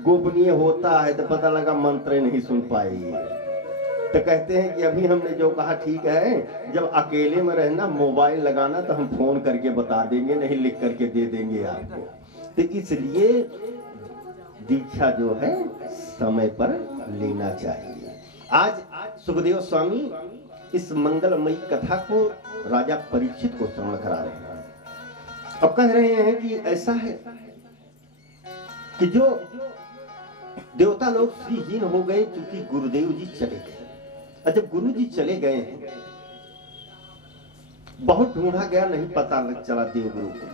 गोपनीय होता है तो पता लगा मंत्र नहीं सुन पाएंगे। तो कहते हैं कि अभी हमने जो कहा ठीक है, जब अकेले में रहना मोबाइल लगाना तो हम फोन करके बता देंगे, नहीं लिख करके दे देंगे आपको। तो इसलिए दीक्षा जो है समय पर लेना चाहिए। आज सुखदेव स्वामी इस मंगलमयी कथा को राजा परीक्षित को श्रवण करा रहे हैं और कह रहे हैं कि ऐसा है कि जो देवता लोग श्रीहीन हो गए क्योंकि गुरुदेव जी चले गए। और जब गुरु जी चले गए हैं, बहुत ढूंढा गया, नहीं पता लग चला देवगुरु को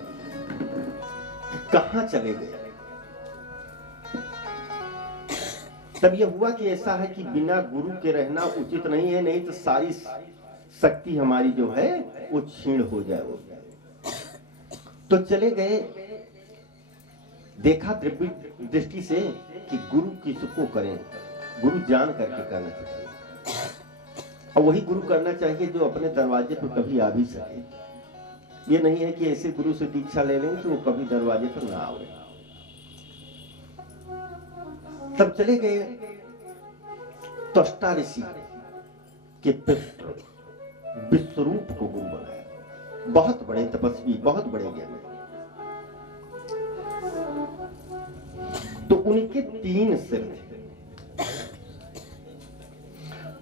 कहां चले गए। तब यह हुआ कि ऐसा है कि बिना गुरु के रहना उचित नहीं है, नहीं तो सारी शक्ति हमारी जो है वो क्षीण हो जाए। तो चले गए, देखा दिव्य दृष्टि से कि गुरु किसको करें, गुरु जान करके करना चाहिए और वही गुरु करना चाहिए जो अपने दरवाजे पर कभी आ भी सके। ये नहीं है कि ऐसे गुरु से दीक्षा ले लें कि वो कभी दरवाजे पर ना आवे। तब चले गए त्वष्टा ऋषि के पुत्र विश्वरूप को गुरु बनाया। बहुत बड़े तपस्वी, बहुत बड़े ज्ञानी। तो उनके 3 सिर थे।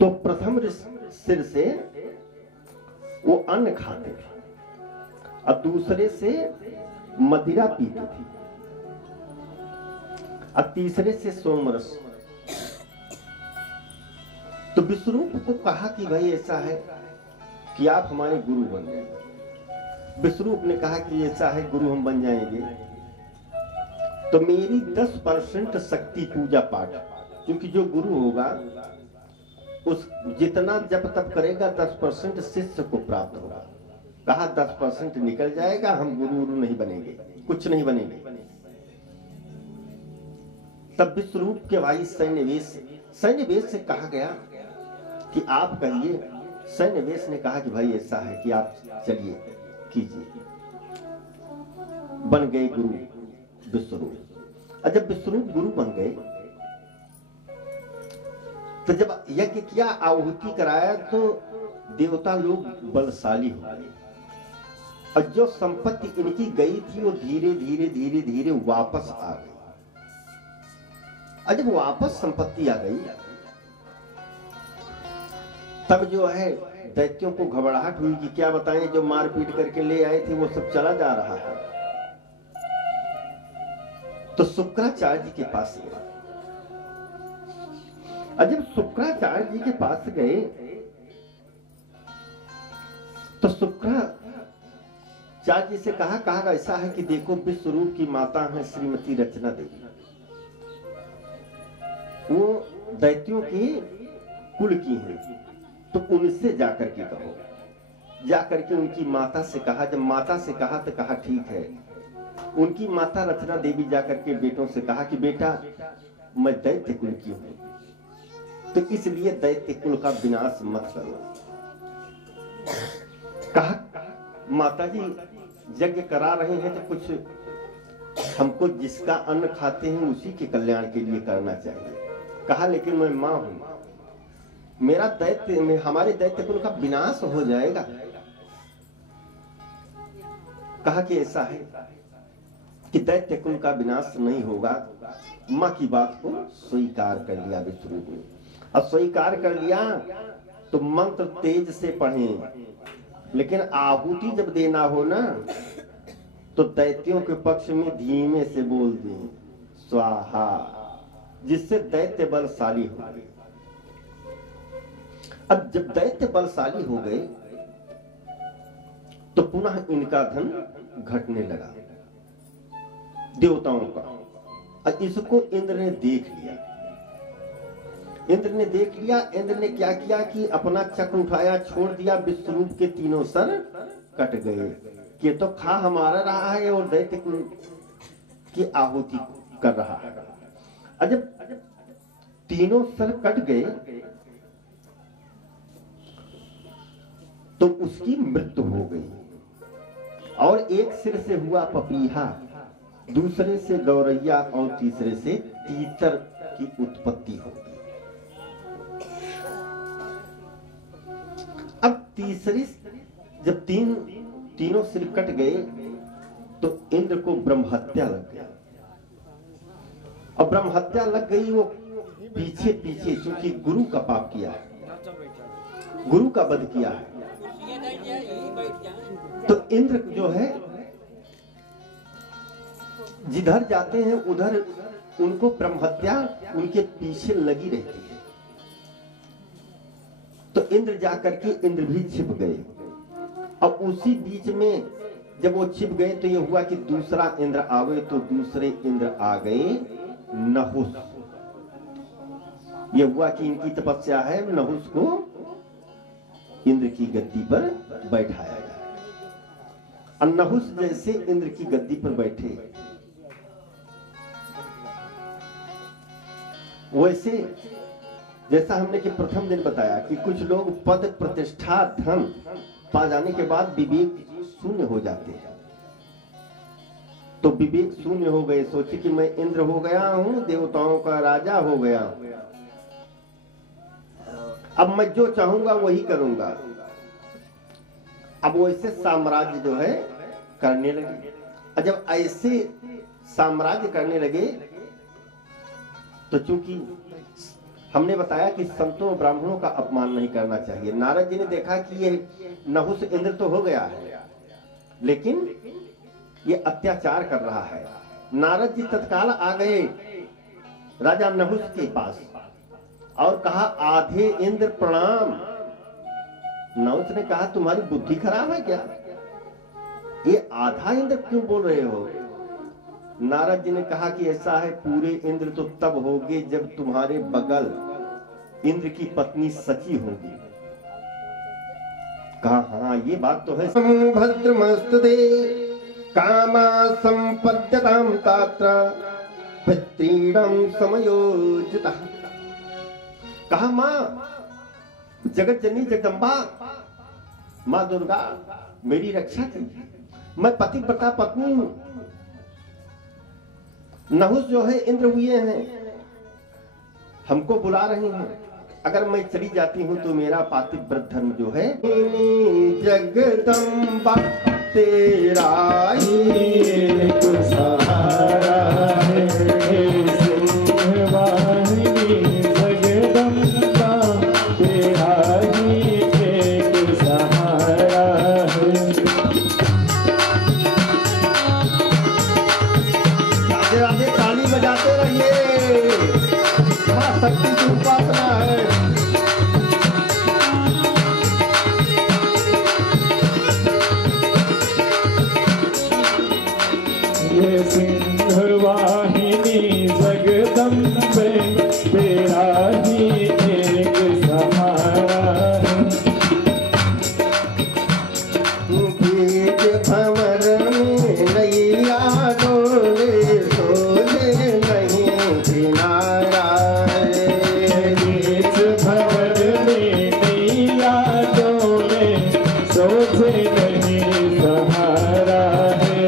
तो प्रथम सिर से वो अन्न खाते थे और दूसरे से मदिरा पीते थे और तीसरे से सोमरस। तो विश्वरूप को कहा कि भाई ऐसा है कि आप हमारे गुरु बन जाएंगे। विश्वरूप ने कहा कि ऐसा है गुरु हम बन जाएंगे तो मेरी 10% शक्ति पूजा पाठ, क्योंकि जो गुरु होगा उस जितना जप तप करेगा 10% शिष्य को प्राप्त होगा। कहा 10% निकल जाएगा, हम गुरु नहीं बनेंगे, कुछ नहीं बनेंगे। तब विश्वरूप के भाई सैन्यवेश से कहा गया कि आप कहिए। सैन्यवेश ने कहा कि भाई ऐसा है कि आप चलिए कीजिए। बन गए गुरु विश्वरूप। और जब विश्वरूप गुरु बन गए तो जब यज्ञ किया, आहुति कराया तो देवता लोग बलशाली हो गए और जो संपत्ति इनकी गई थी वो धीरे धीरे धीरे धीरे वापस आ गई। और जब वापस संपत्ति आ गई तब जो है दैत्यों को घबराहट हुई कि क्या बताएं, जो मार पीट करके ले आए थे वो सब चला जा रहा है। तो शुक्राचार्य जी के पास गए। और जब शुक्राचार्य जी के पास गए तो शुक्राचार्य जी से कहा ऐसा है कि देखो विश्वरूप की माता है श्रीमती रचना देवी, वो दैत्यों के कुल की हैं, तो उनसे जाकर के कहो। जाकर के उनकी माता से कहा। जब माता से कहा तो कहा ठीक है। उनकी माता रचना देवी जाकर के बेटों से कहा कि बेटा मैं दैत्य कुल की हूं, तो इसलिए दैत्य कुल का विनाश मत करो। कहा माता जी यज्ञ करा रहे हैं तो कुछ हमको जिसका अन्न खाते हैं उसी के कल्याण के लिए करना चाहिए। कहा लेकिन मैं मां हूं, मेरा दैत्य में हमारे दैत्य कुल का विनाश हो जाएगा। कहा कि ऐसा है कि दैत्य कुल का विनाश नहीं होगा। मां की बात को स्वीकार कर लिया विश्वरूप ने। अब स्वीकार कर लिया तो मंत्र तेज से पढ़ें, लेकिन आहुति जब देना हो ना तो दैत्यों के पक्ष में धीमे से बोल दें स्वाहा, जिससे दैत्य बलशाली हो गए। अब जब दैत्य बलशाली हो गए तो पुनः इनका धन घटने लगा देवताओं का। और इसको इंद्र ने देख लिया। इंद्र ने देख लिया। इंद्र ने क्या किया कि अपना चक्र उठाया, छोड़ दिया। विश्वरूप के 3 सर कट गए कि तो खा हमारा रहा है और दैत्य की आहुति कर रहा है। जब तीनों सर कट गए तो उसकी मृत्यु हो गई, और एक सिर से हुआ पपीहा, दूसरे से गौरैया और तीसरे से तीतर की उत्पत्ति हो गई। अब तीसरी जब तीनों सिर कट गए तो इंद्र को ब्रह्महत्या लग गई, और ब्रह्महत्या लग गई वो पीछे पीछे, क्योंकि गुरु का पाप किया है, गुरु का वध किया है। तो इंद्र जो है जिधर जाते हैं उधर उनको ब्रह्महत्या उनके पीछे लगी रहती है। तो इंद्र जाकर के इंद्र भी छिप गए। अब उसी बीच में जब वो छिप गए तो ये हुआ कि दूसरा इंद्र आवे, तो दूसरे इंद्र आ गए नहुस। ये हुआ कि इनकी तपस्या है, नहुस को इंद्र की गद्दी पर बैठाया जाए। और नहुस जैसे इंद्र की गद्दी पर बैठे, वैसे जैसा हमने कि प्रथम दिन बताया कि कुछ लोग पद प्रतिष्ठा धन पा जाने के बाद विवेक शून्य हो जाते हैं। तो विवेक शून्य हो गए, सोचे कि मैं इंद्र हो गया हूं, देवताओं का राजा हो गया, अब मैं जो चाहूंगा वही करूंगा। अब वैसे साम्राज्य जो है करने लगे। और जब ऐसे साम्राज्य करने लगे तो चूंकि हमने बताया कि संतों और ब्राह्मणों का अपमान नहीं करना चाहिए, नारद जी ने देखा कि ये नहुस इंद्र तो हो गया है लेकिन ये अत्याचार कर रहा है। नारद जी तत्काल आ गए राजा नहुस के पास और कहा, आधे इंद्र प्रणाम। नहुस ने कहा, तुम्हारी बुद्धि खराब है क्या, ये आधा इंद्र क्यों बोल रहे हो? नारद जी ने कहा कि ऐसा है, पूरे इंद्र तो तब होगे जब तुम्हारे बगल इंद्र की पत्नी सची होगी। कहा हाँ ये बात तो है। भद्रमस्तुते कामा संपद्यताम तात्र पितॄणां समयोजितः। कहा मां जगत जननी जगदम्बा मां दुर्गा मेरी रक्षा कीजिए, मैं पतिव्रता पत्नी हूं। नहुस जो है इंद्र हुए हैं, हमको बुला रहे हैं, अगर मैं चली जाती हूं तो मेरा पातिव्रत धर्म जो है। जगदम्बा तेरा एक सहारा है, सिंहवाहिनी जगदम्बा तेरा ही एक सहारा है। राधे राधे, ताली बजाते रहिए, मां शक्ति की उपासना है। ये सिंहवाहिनी जगदम्बे तेरा ही एक सहारा है। बीच भंवर में नैया डोले, सोले नहीं किनारा है। बीच भंवर में नैया डोले, सोले नहीं सहारा है।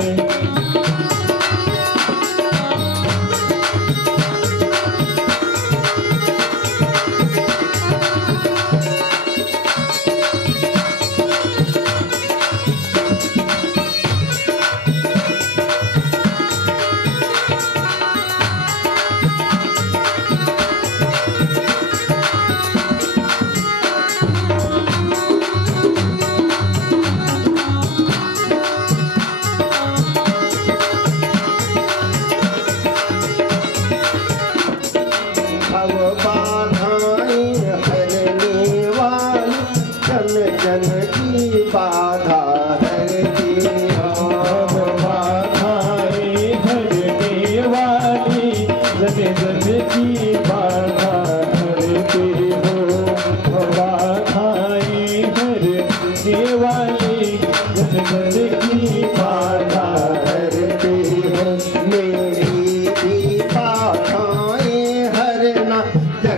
जगदम्बा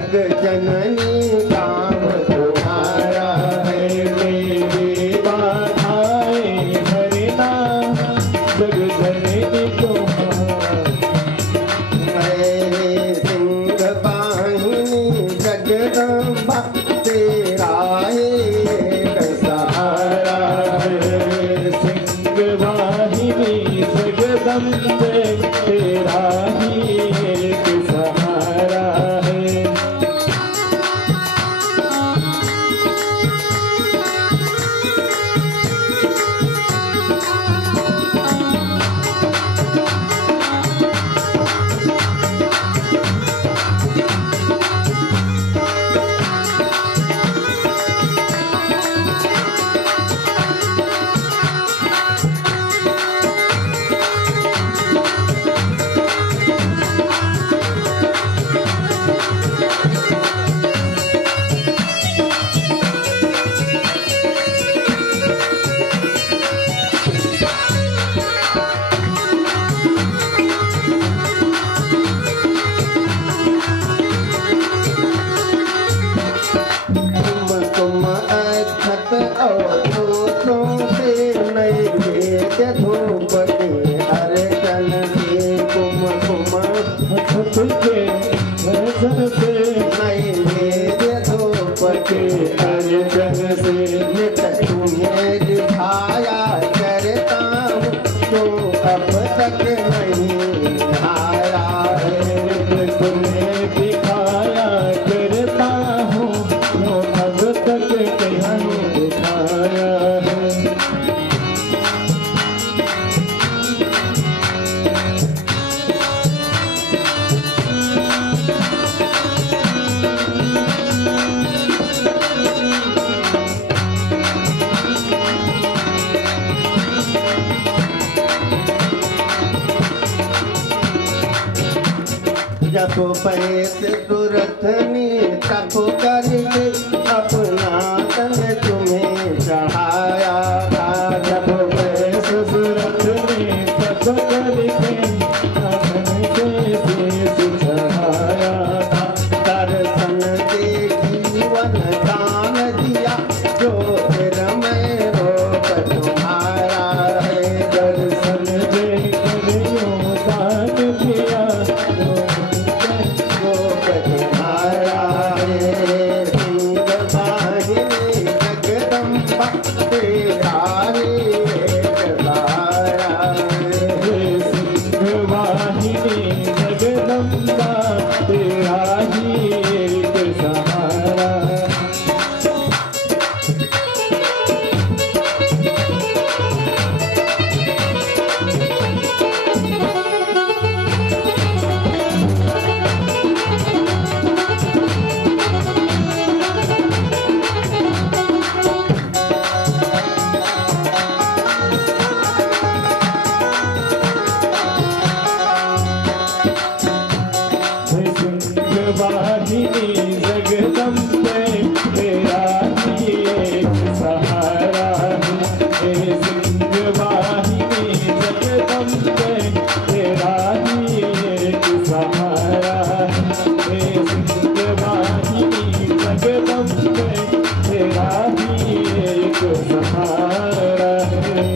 के दर्शन से नैवेद्य धूप के अर्चन से नित तुम्हें दिखाया करता हूँ तो अब तक नहीं आया है। तुम्हें दिखाया करता हूँ जो अब तक नहीं दिखाया है। जब पैसे तुरंत में तब करके अपना तन तुम्हें चढ़ाया था। जब पैसे सूरत में तब करके अपने से चढ़ाया था। दर्शन दे जीवन दान दिया जो फिर मैं रोक तुम्हारा है। दर्शन दे कर दान दिया रोक तुम्हारा है। सिंह वाहिनी जगदम्बा तेरा ही एक सहारा है। वाहिनी जगदम्बा तेरा ही एक सहारा। वाहिनी जगदम्बे तेरा ही एक सहारा है। सिंह वाहिनी जगदम्बे तेरा ही एक सहारा है। सिंह वाहिनी जगदम्बे तेरा ही एक सहारा है।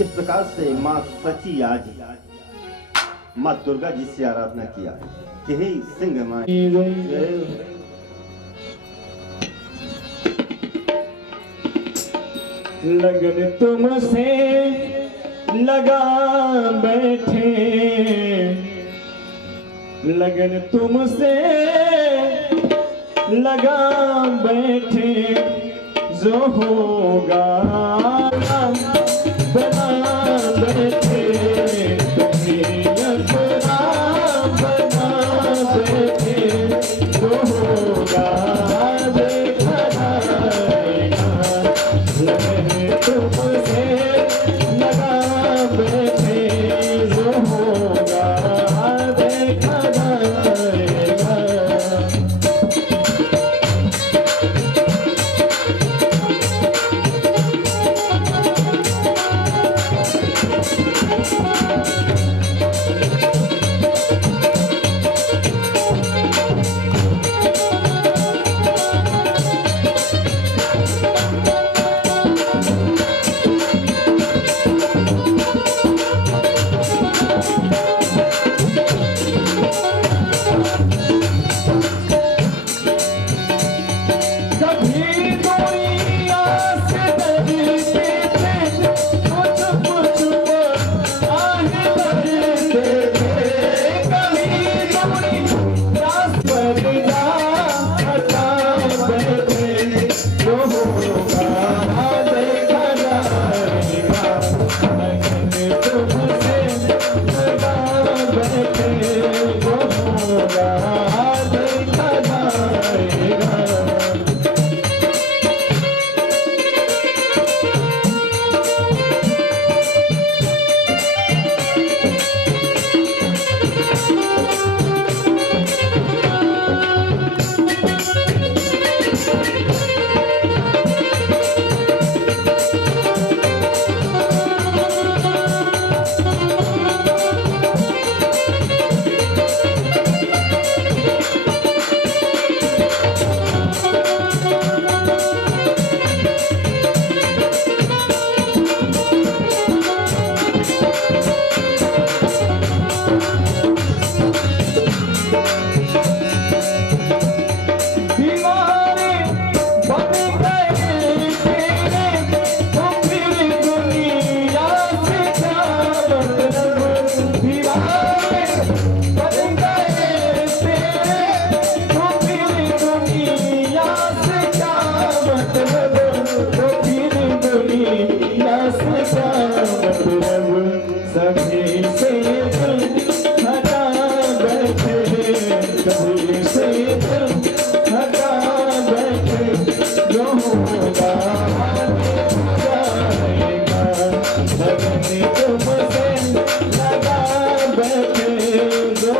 इस प्रकार से माँ सची आज माँ दुर्गा जी से आराधना किया कि हे सिंह माँ लगन तुमसे लगा बैठे, लगन तुमसे लगा बैठे, जो होगा बना बैठे, तुम्हें अपना बना बैठे, जो होगा देखा जाएगा। लगन तुमसे लगा बैठे, जो होगा देखा जाएगा।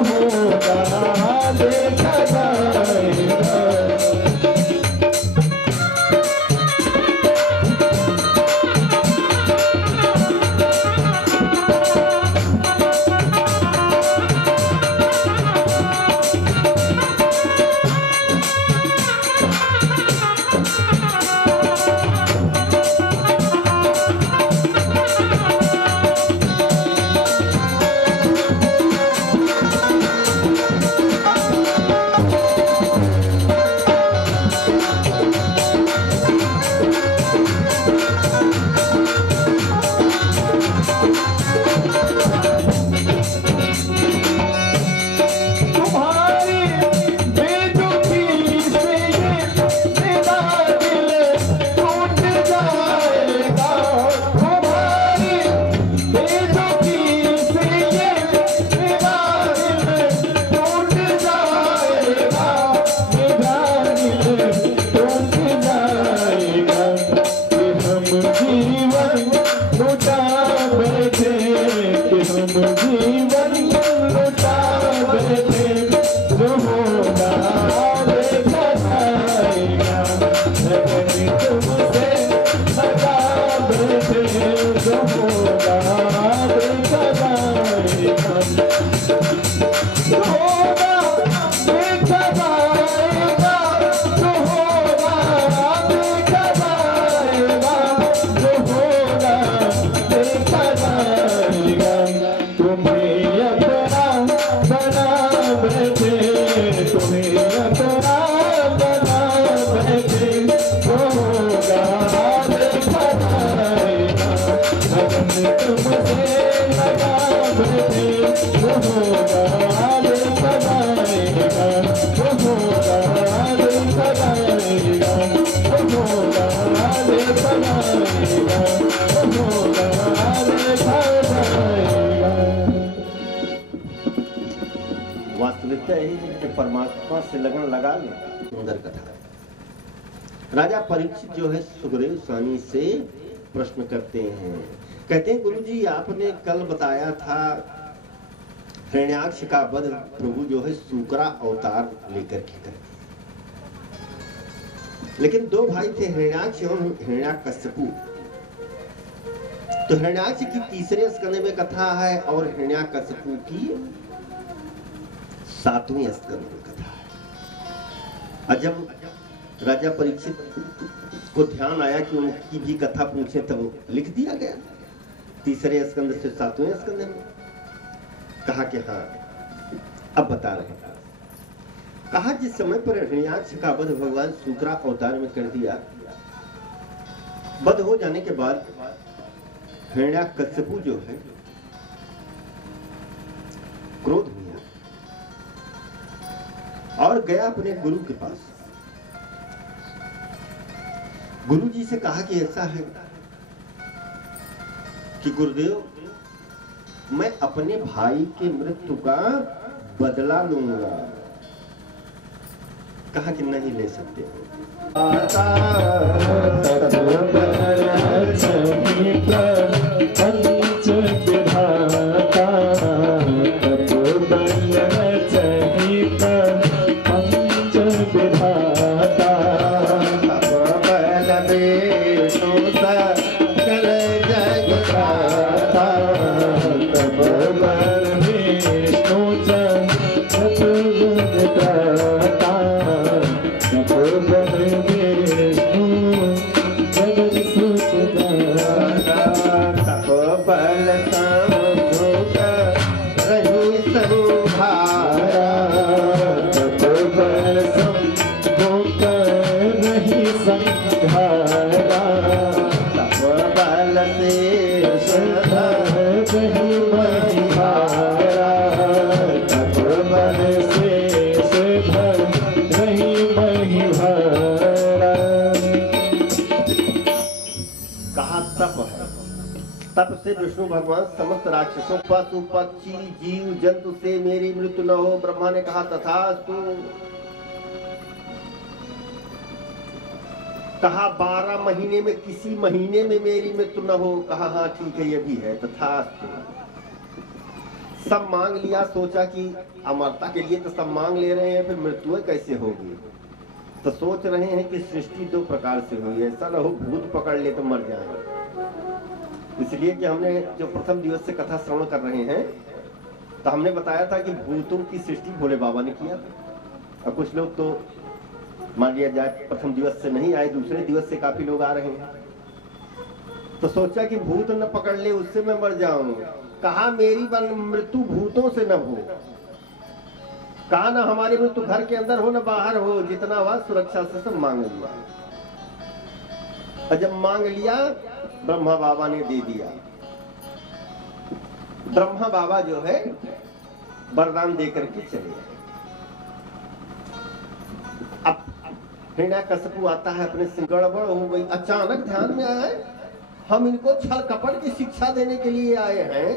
होगा देखा जाएगा। वास्तविकता यही है कि परमात्मा से लगन लगा ले। सुंदर कथा है। राजा परीक्षित जो है सुग्रीव स्वामी से प्रश्न करते हैं, कहते हैं गुरुजी आपने कल बताया था हिरण्याक्ष का वध प्रभु जो है सूकरा अवतार लेकर के करे, लेकिन दो भाई थे हिरण्याक्ष एवं हिरण्याकश्यपु। तो हिरण्याक्ष की तीसरे स्कंद में कथा है और हिरण्याकश्यपु की 7वें स्कंद में कथा है। और जब राजा परीक्षित को ध्यान आया कि उनकी भी कथा पूछे तब लिख दिया गया तीसरे स्कंद से 7वें स्कंद में। कहा कि हाँ अब बता रहे हैं। कहा जिस समय पर हिरण्याक्ष का वध भगवान सूकरा अवतार में कर दिया, वध हो जाने के बाद हिरण्याकश्यपु जो है क्रोध हुआ और गया अपने गुरु के पास। गुरु जी से कहा कि ऐसा है कि गुरुदेव मैं अपने भाई के मृत्यु का बदला लूंगा। कहा कि नहीं ले सकते हो। तप से विष्णु भगवान समस्त राक्षसों पशु पक्षी जीव जंतु से मेरी मृत्यु न हो। ब्रह्मा ने कहा तथास्तु। कहा 12 महीने में किसी महीने में मेरी मृत्यु न हो। कहा हाँ ठीक है ये भी है तथास्तु। सब मांग लिया, सोचा कि अमरता के लिए तो सब मांग ले रहे हैं, फिर मृत्यु कैसे होगी। तो सोच रहे हैं कि सृष्टि दो प्रकार से हुई है, ऐसा न हो भूत पकड़ ले तो मर जाए। इसलिए कि हमने जो प्रथम दिवस से कथा श्रवण कर रहे हैं तो हमने बताया था कि भूतों की सृष्टि भोले बाबा ने किया। और कुछ लोग तो मान लिया जाए प्रथम दिवस से नहीं आए, दूसरे दिवस से काफी लोग आ रहे हैं। तो सोचा कि भूत न पकड़ ले उससे मैं मर जाऊं। कहा मेरी मृत्यु भूतों से न हो, कहा ना हमारी मृत्यु घर के अंदर हो न बाहर हो, जितना हुआ सुरक्षा से सब मांग लिया। और जब मांग लिया ब्रह्मा बाबा ने दे दिया। ब्रह्मा बाबा जो है वरदान देकर के चले गए। अब हिरण्यकशिपु आता है, अपने से गड़बड़ हो गई। अचानक ध्यान में आया हम इनको छल कपट की शिक्षा देने के लिए आए हैं,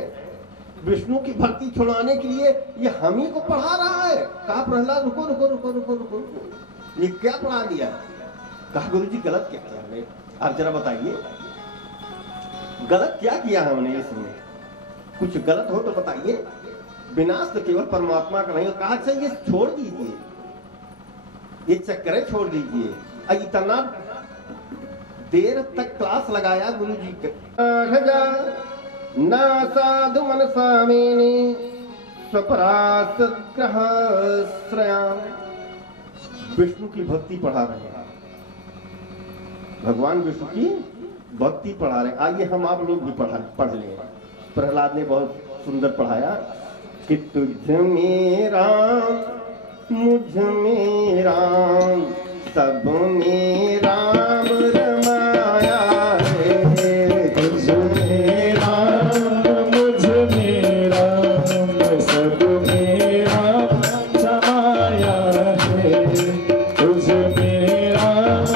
विष्णु की भक्ति छुड़ाने के लिए ये हम ही को पढ़ा रहा है। कहा प्रहलाद रुको रुको रुको रुको रुको, ये क्या पढ़ा दिया। कहा गुरु जी गलत क्या किया हमने, आप जरा बताइए गलत क्या किया हमने, इसमें कुछ गलत हो तो बताइए। विनाश तो केवल परमात्मा का नहीं। कहा अच्छा ये छोड़ दीजिए, ये चक्कर छोड़ दीजिए। इतना देर तक क्लास लगाया गुरु जी का। न साधु मन स्वामिनी स्वपरास ग्रह श्रयाम। विष्णु की भक्ति पढ़ा रहे हैं, भगवान विष्णु की भक्ति पढ़ा रहे हैं। आइए हम आप लोग भी पढ़ लें। प्रहलाद ने बहुत सुंदर पढ़ाया कि तुझ में राम मुझ में राम सब में राम रमाया है। तुझ में राम मुझ में राम सब में राम समाया है। तुझ में राम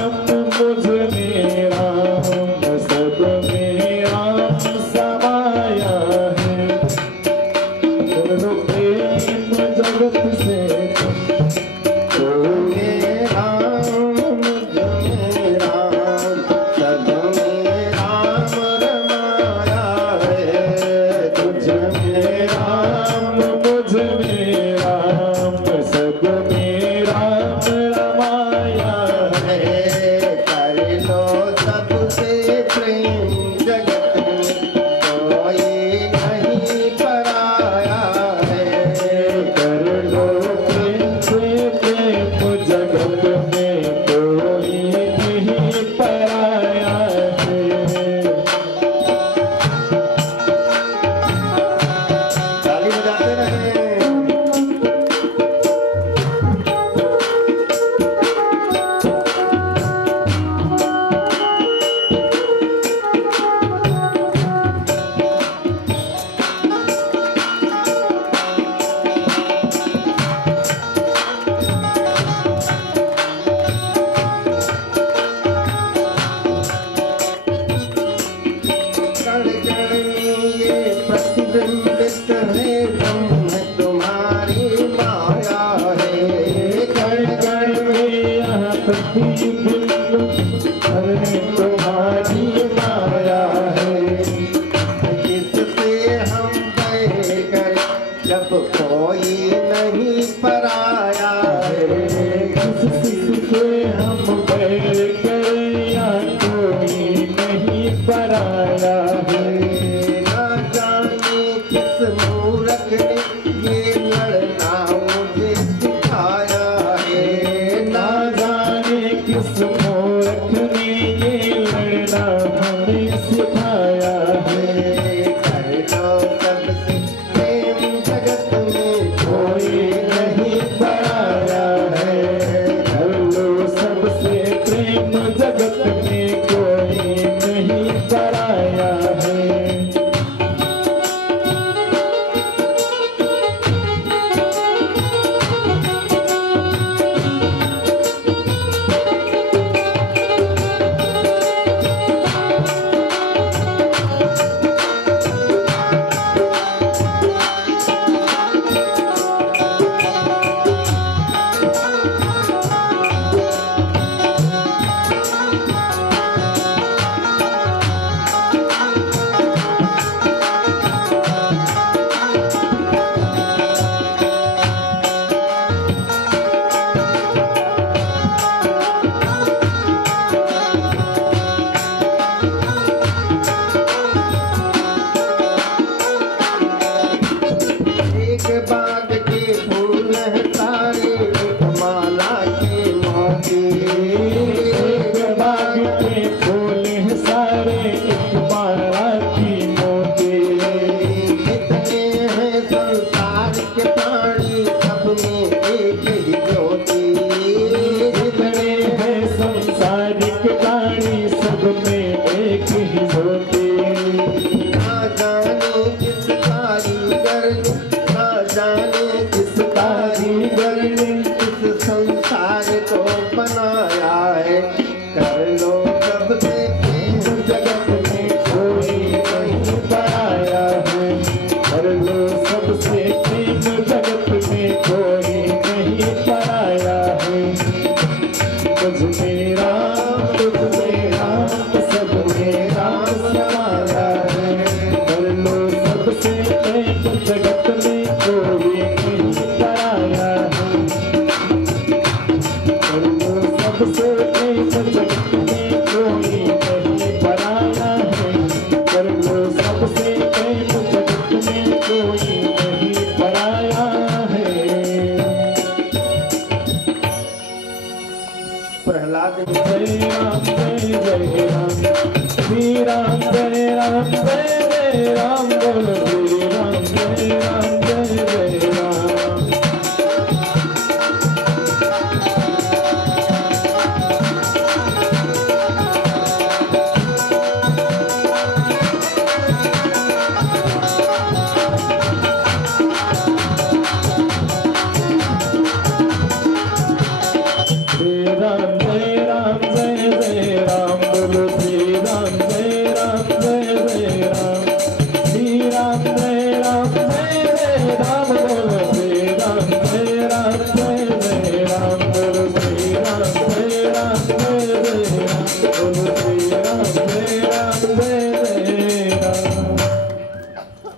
मुझ में राम सब में राम समाया है। प्रेम जगत से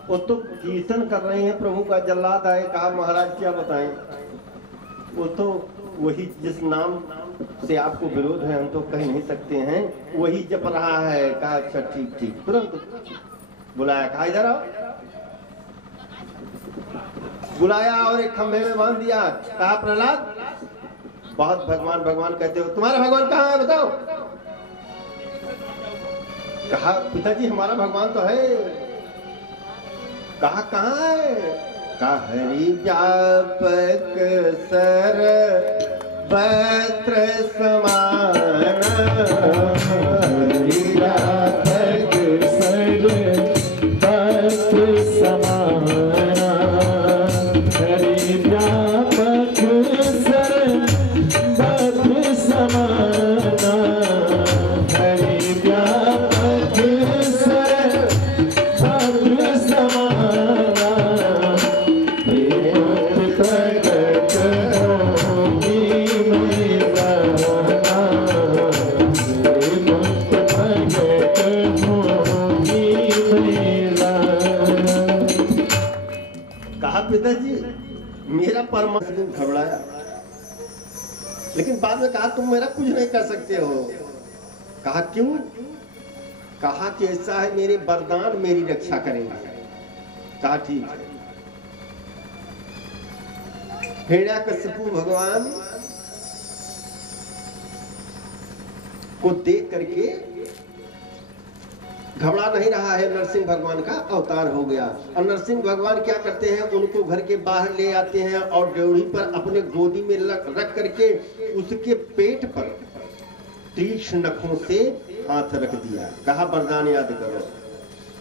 वो तो कीर्तन कर रहे हैं, प्रभु का जल्लाद आए, कहा महाराज क्या बताएं। वो तो वही जिस नाम से आपको विरोध है हम तो कह नहीं सकते हैं, वही जप रहा है। कहा अच्छा ठीक ठीक, तुरंत बुलाया, कहा इधर आओ। बुलाया और एक खंभे में बांध दिया। कहा प्रहलाद, बहुत भगवान भगवान कहते हो, तुम्हारा भगवान कहाँ है बताओ। कहा पिताजी हमारा भगवान तो है। कहा कहाँ है। कहा हरि व्यापक सर वस्त्र समान, हरि व्यापक सर वस्त्र समान, हरि व्यापक सर वस्त्र समान, हरि व्यापक सर वस्त्र समान, पिताजी मेरा परमात्मा घबराया, लेकिन बाद में कहा तुम मेरा कुछ नहीं कर सकते हो। कहा क्यों। कहा कि ऐसा है मेरे वरदान मेरी रक्षा करेंगे। कहा ठीक है। हिरण्यकशिपु भगवान को देख करके घबरा नहीं रहा है, नरसिंह भगवान का अवतार हो गया। और नरसिंह भगवान क्या करते हैं, उनको घर के बाहर ले आते हैं और ड्योढ़ी पर अपने गोदी में रख करके उसके पेट पर तीक्ष्ण नखों से हाथ रख दिया। कहा वरदान याद करो।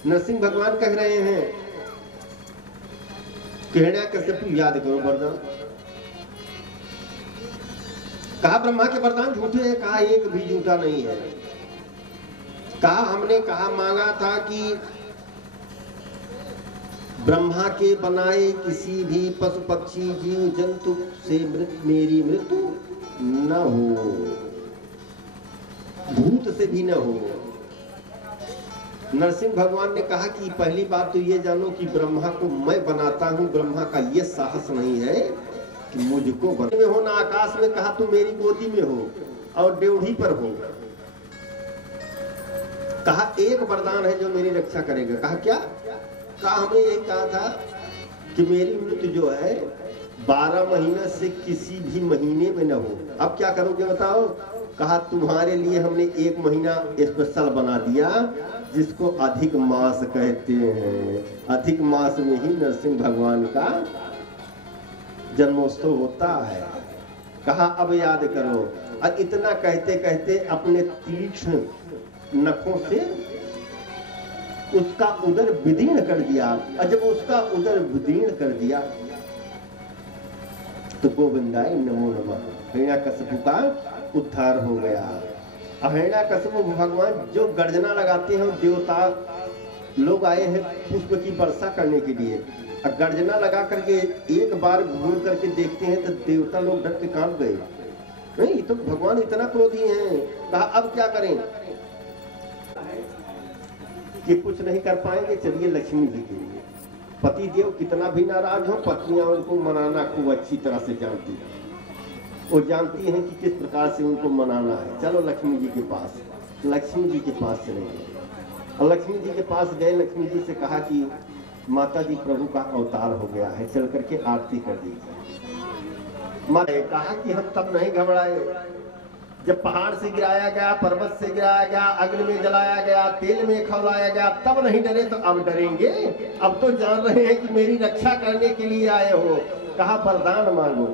नरसिंह भगवान कह रहे हैं हिरण्यकशिपु याद करो वरदान। कहा ब्रह्मा के वरदान झूठे हैं। कहा एक भी झूठा नहीं है। कहा हमने कहा मांगा था कि ब्रह्मा के बनाए किसी भी पशु पक्षी जीव जंतु से मेरी मृत्यु न हो, भूत से भी न हो। नरसिंह भगवान ने कहा कि पहली बात तो ये जानो कि ब्रह्मा को मैं बनाता हूं, ब्रह्मा का ये साहस नहीं है कि मुझको में हो ना आकाश में। कहा तुम मेरी गोदी में हो और ड्योढ़ी पर हो। कहा एक वरदान है जो मेरी रक्षा करेगा। कहा क्या। कहा हमने ये कहा था कि मेरी मृत्यु जो है 12 महीना से किसी भी महीने में न हो। अब क्या करोगे बताओ। कहा तुम्हारे लिए हमने 1 महीना स्पेशल बना दिया, जिसको अधिक मास कहते हैं। अधिक मास में ही नरसिंह भगवान का जन्मोत्सव होता है। कहा अब याद करो। और इतना कहते कहते अपने तीक्ष्ण नखों से उसका उदर विदीर्ण कर दिया। और जब उसका उदर विदीर्ण कर दिया तो गोविंदाय नमो नमः, हिरण्यकशिपु का उद्धार हो गया। अब हिरण्यकशिपु भगवान जो गर्जना लगाते हैं, देवता लोग आए हैं पुष्प की वर्षा करने के लिए। और गर्जना लगा करके एक बार घूर करके देखते हैं तो देवता लोग डर के कांप गए। नहीं तो भगवान इतना क्रोधी हैं। कहा अब क्या करें कि कुछ नहीं कर पाएंगे, चलिए लक्ष्मी जी के लिए। पति देव कितना भी नाराज हो, पत्नियां उनको मनाना खूब अच्छी तरह से जानती है। वो जानती हैं कि किस प्रकार से उनको मनाना है। चलो लक्ष्मी जी के पास। लक्ष्मी जी के पास चले गए और लक्ष्मी जी के पास गए। लक्ष्मी जी से कहा कि माता जी प्रभु का अवतार हो गया है, चल करके आरती कर दी। माता ने कहा कि हम तब नहीं घबराए जब पहाड़ से गिराया गया, पर्वत से गिराया गया, अग्नि में जलाया गया, तेल में खौलाया गया, तब नहीं डरे तो अब डरेंगे। अब तो जान रहे हैं कि मेरी रक्षा करने के लिए आए हो। कहा वरदान मांगो।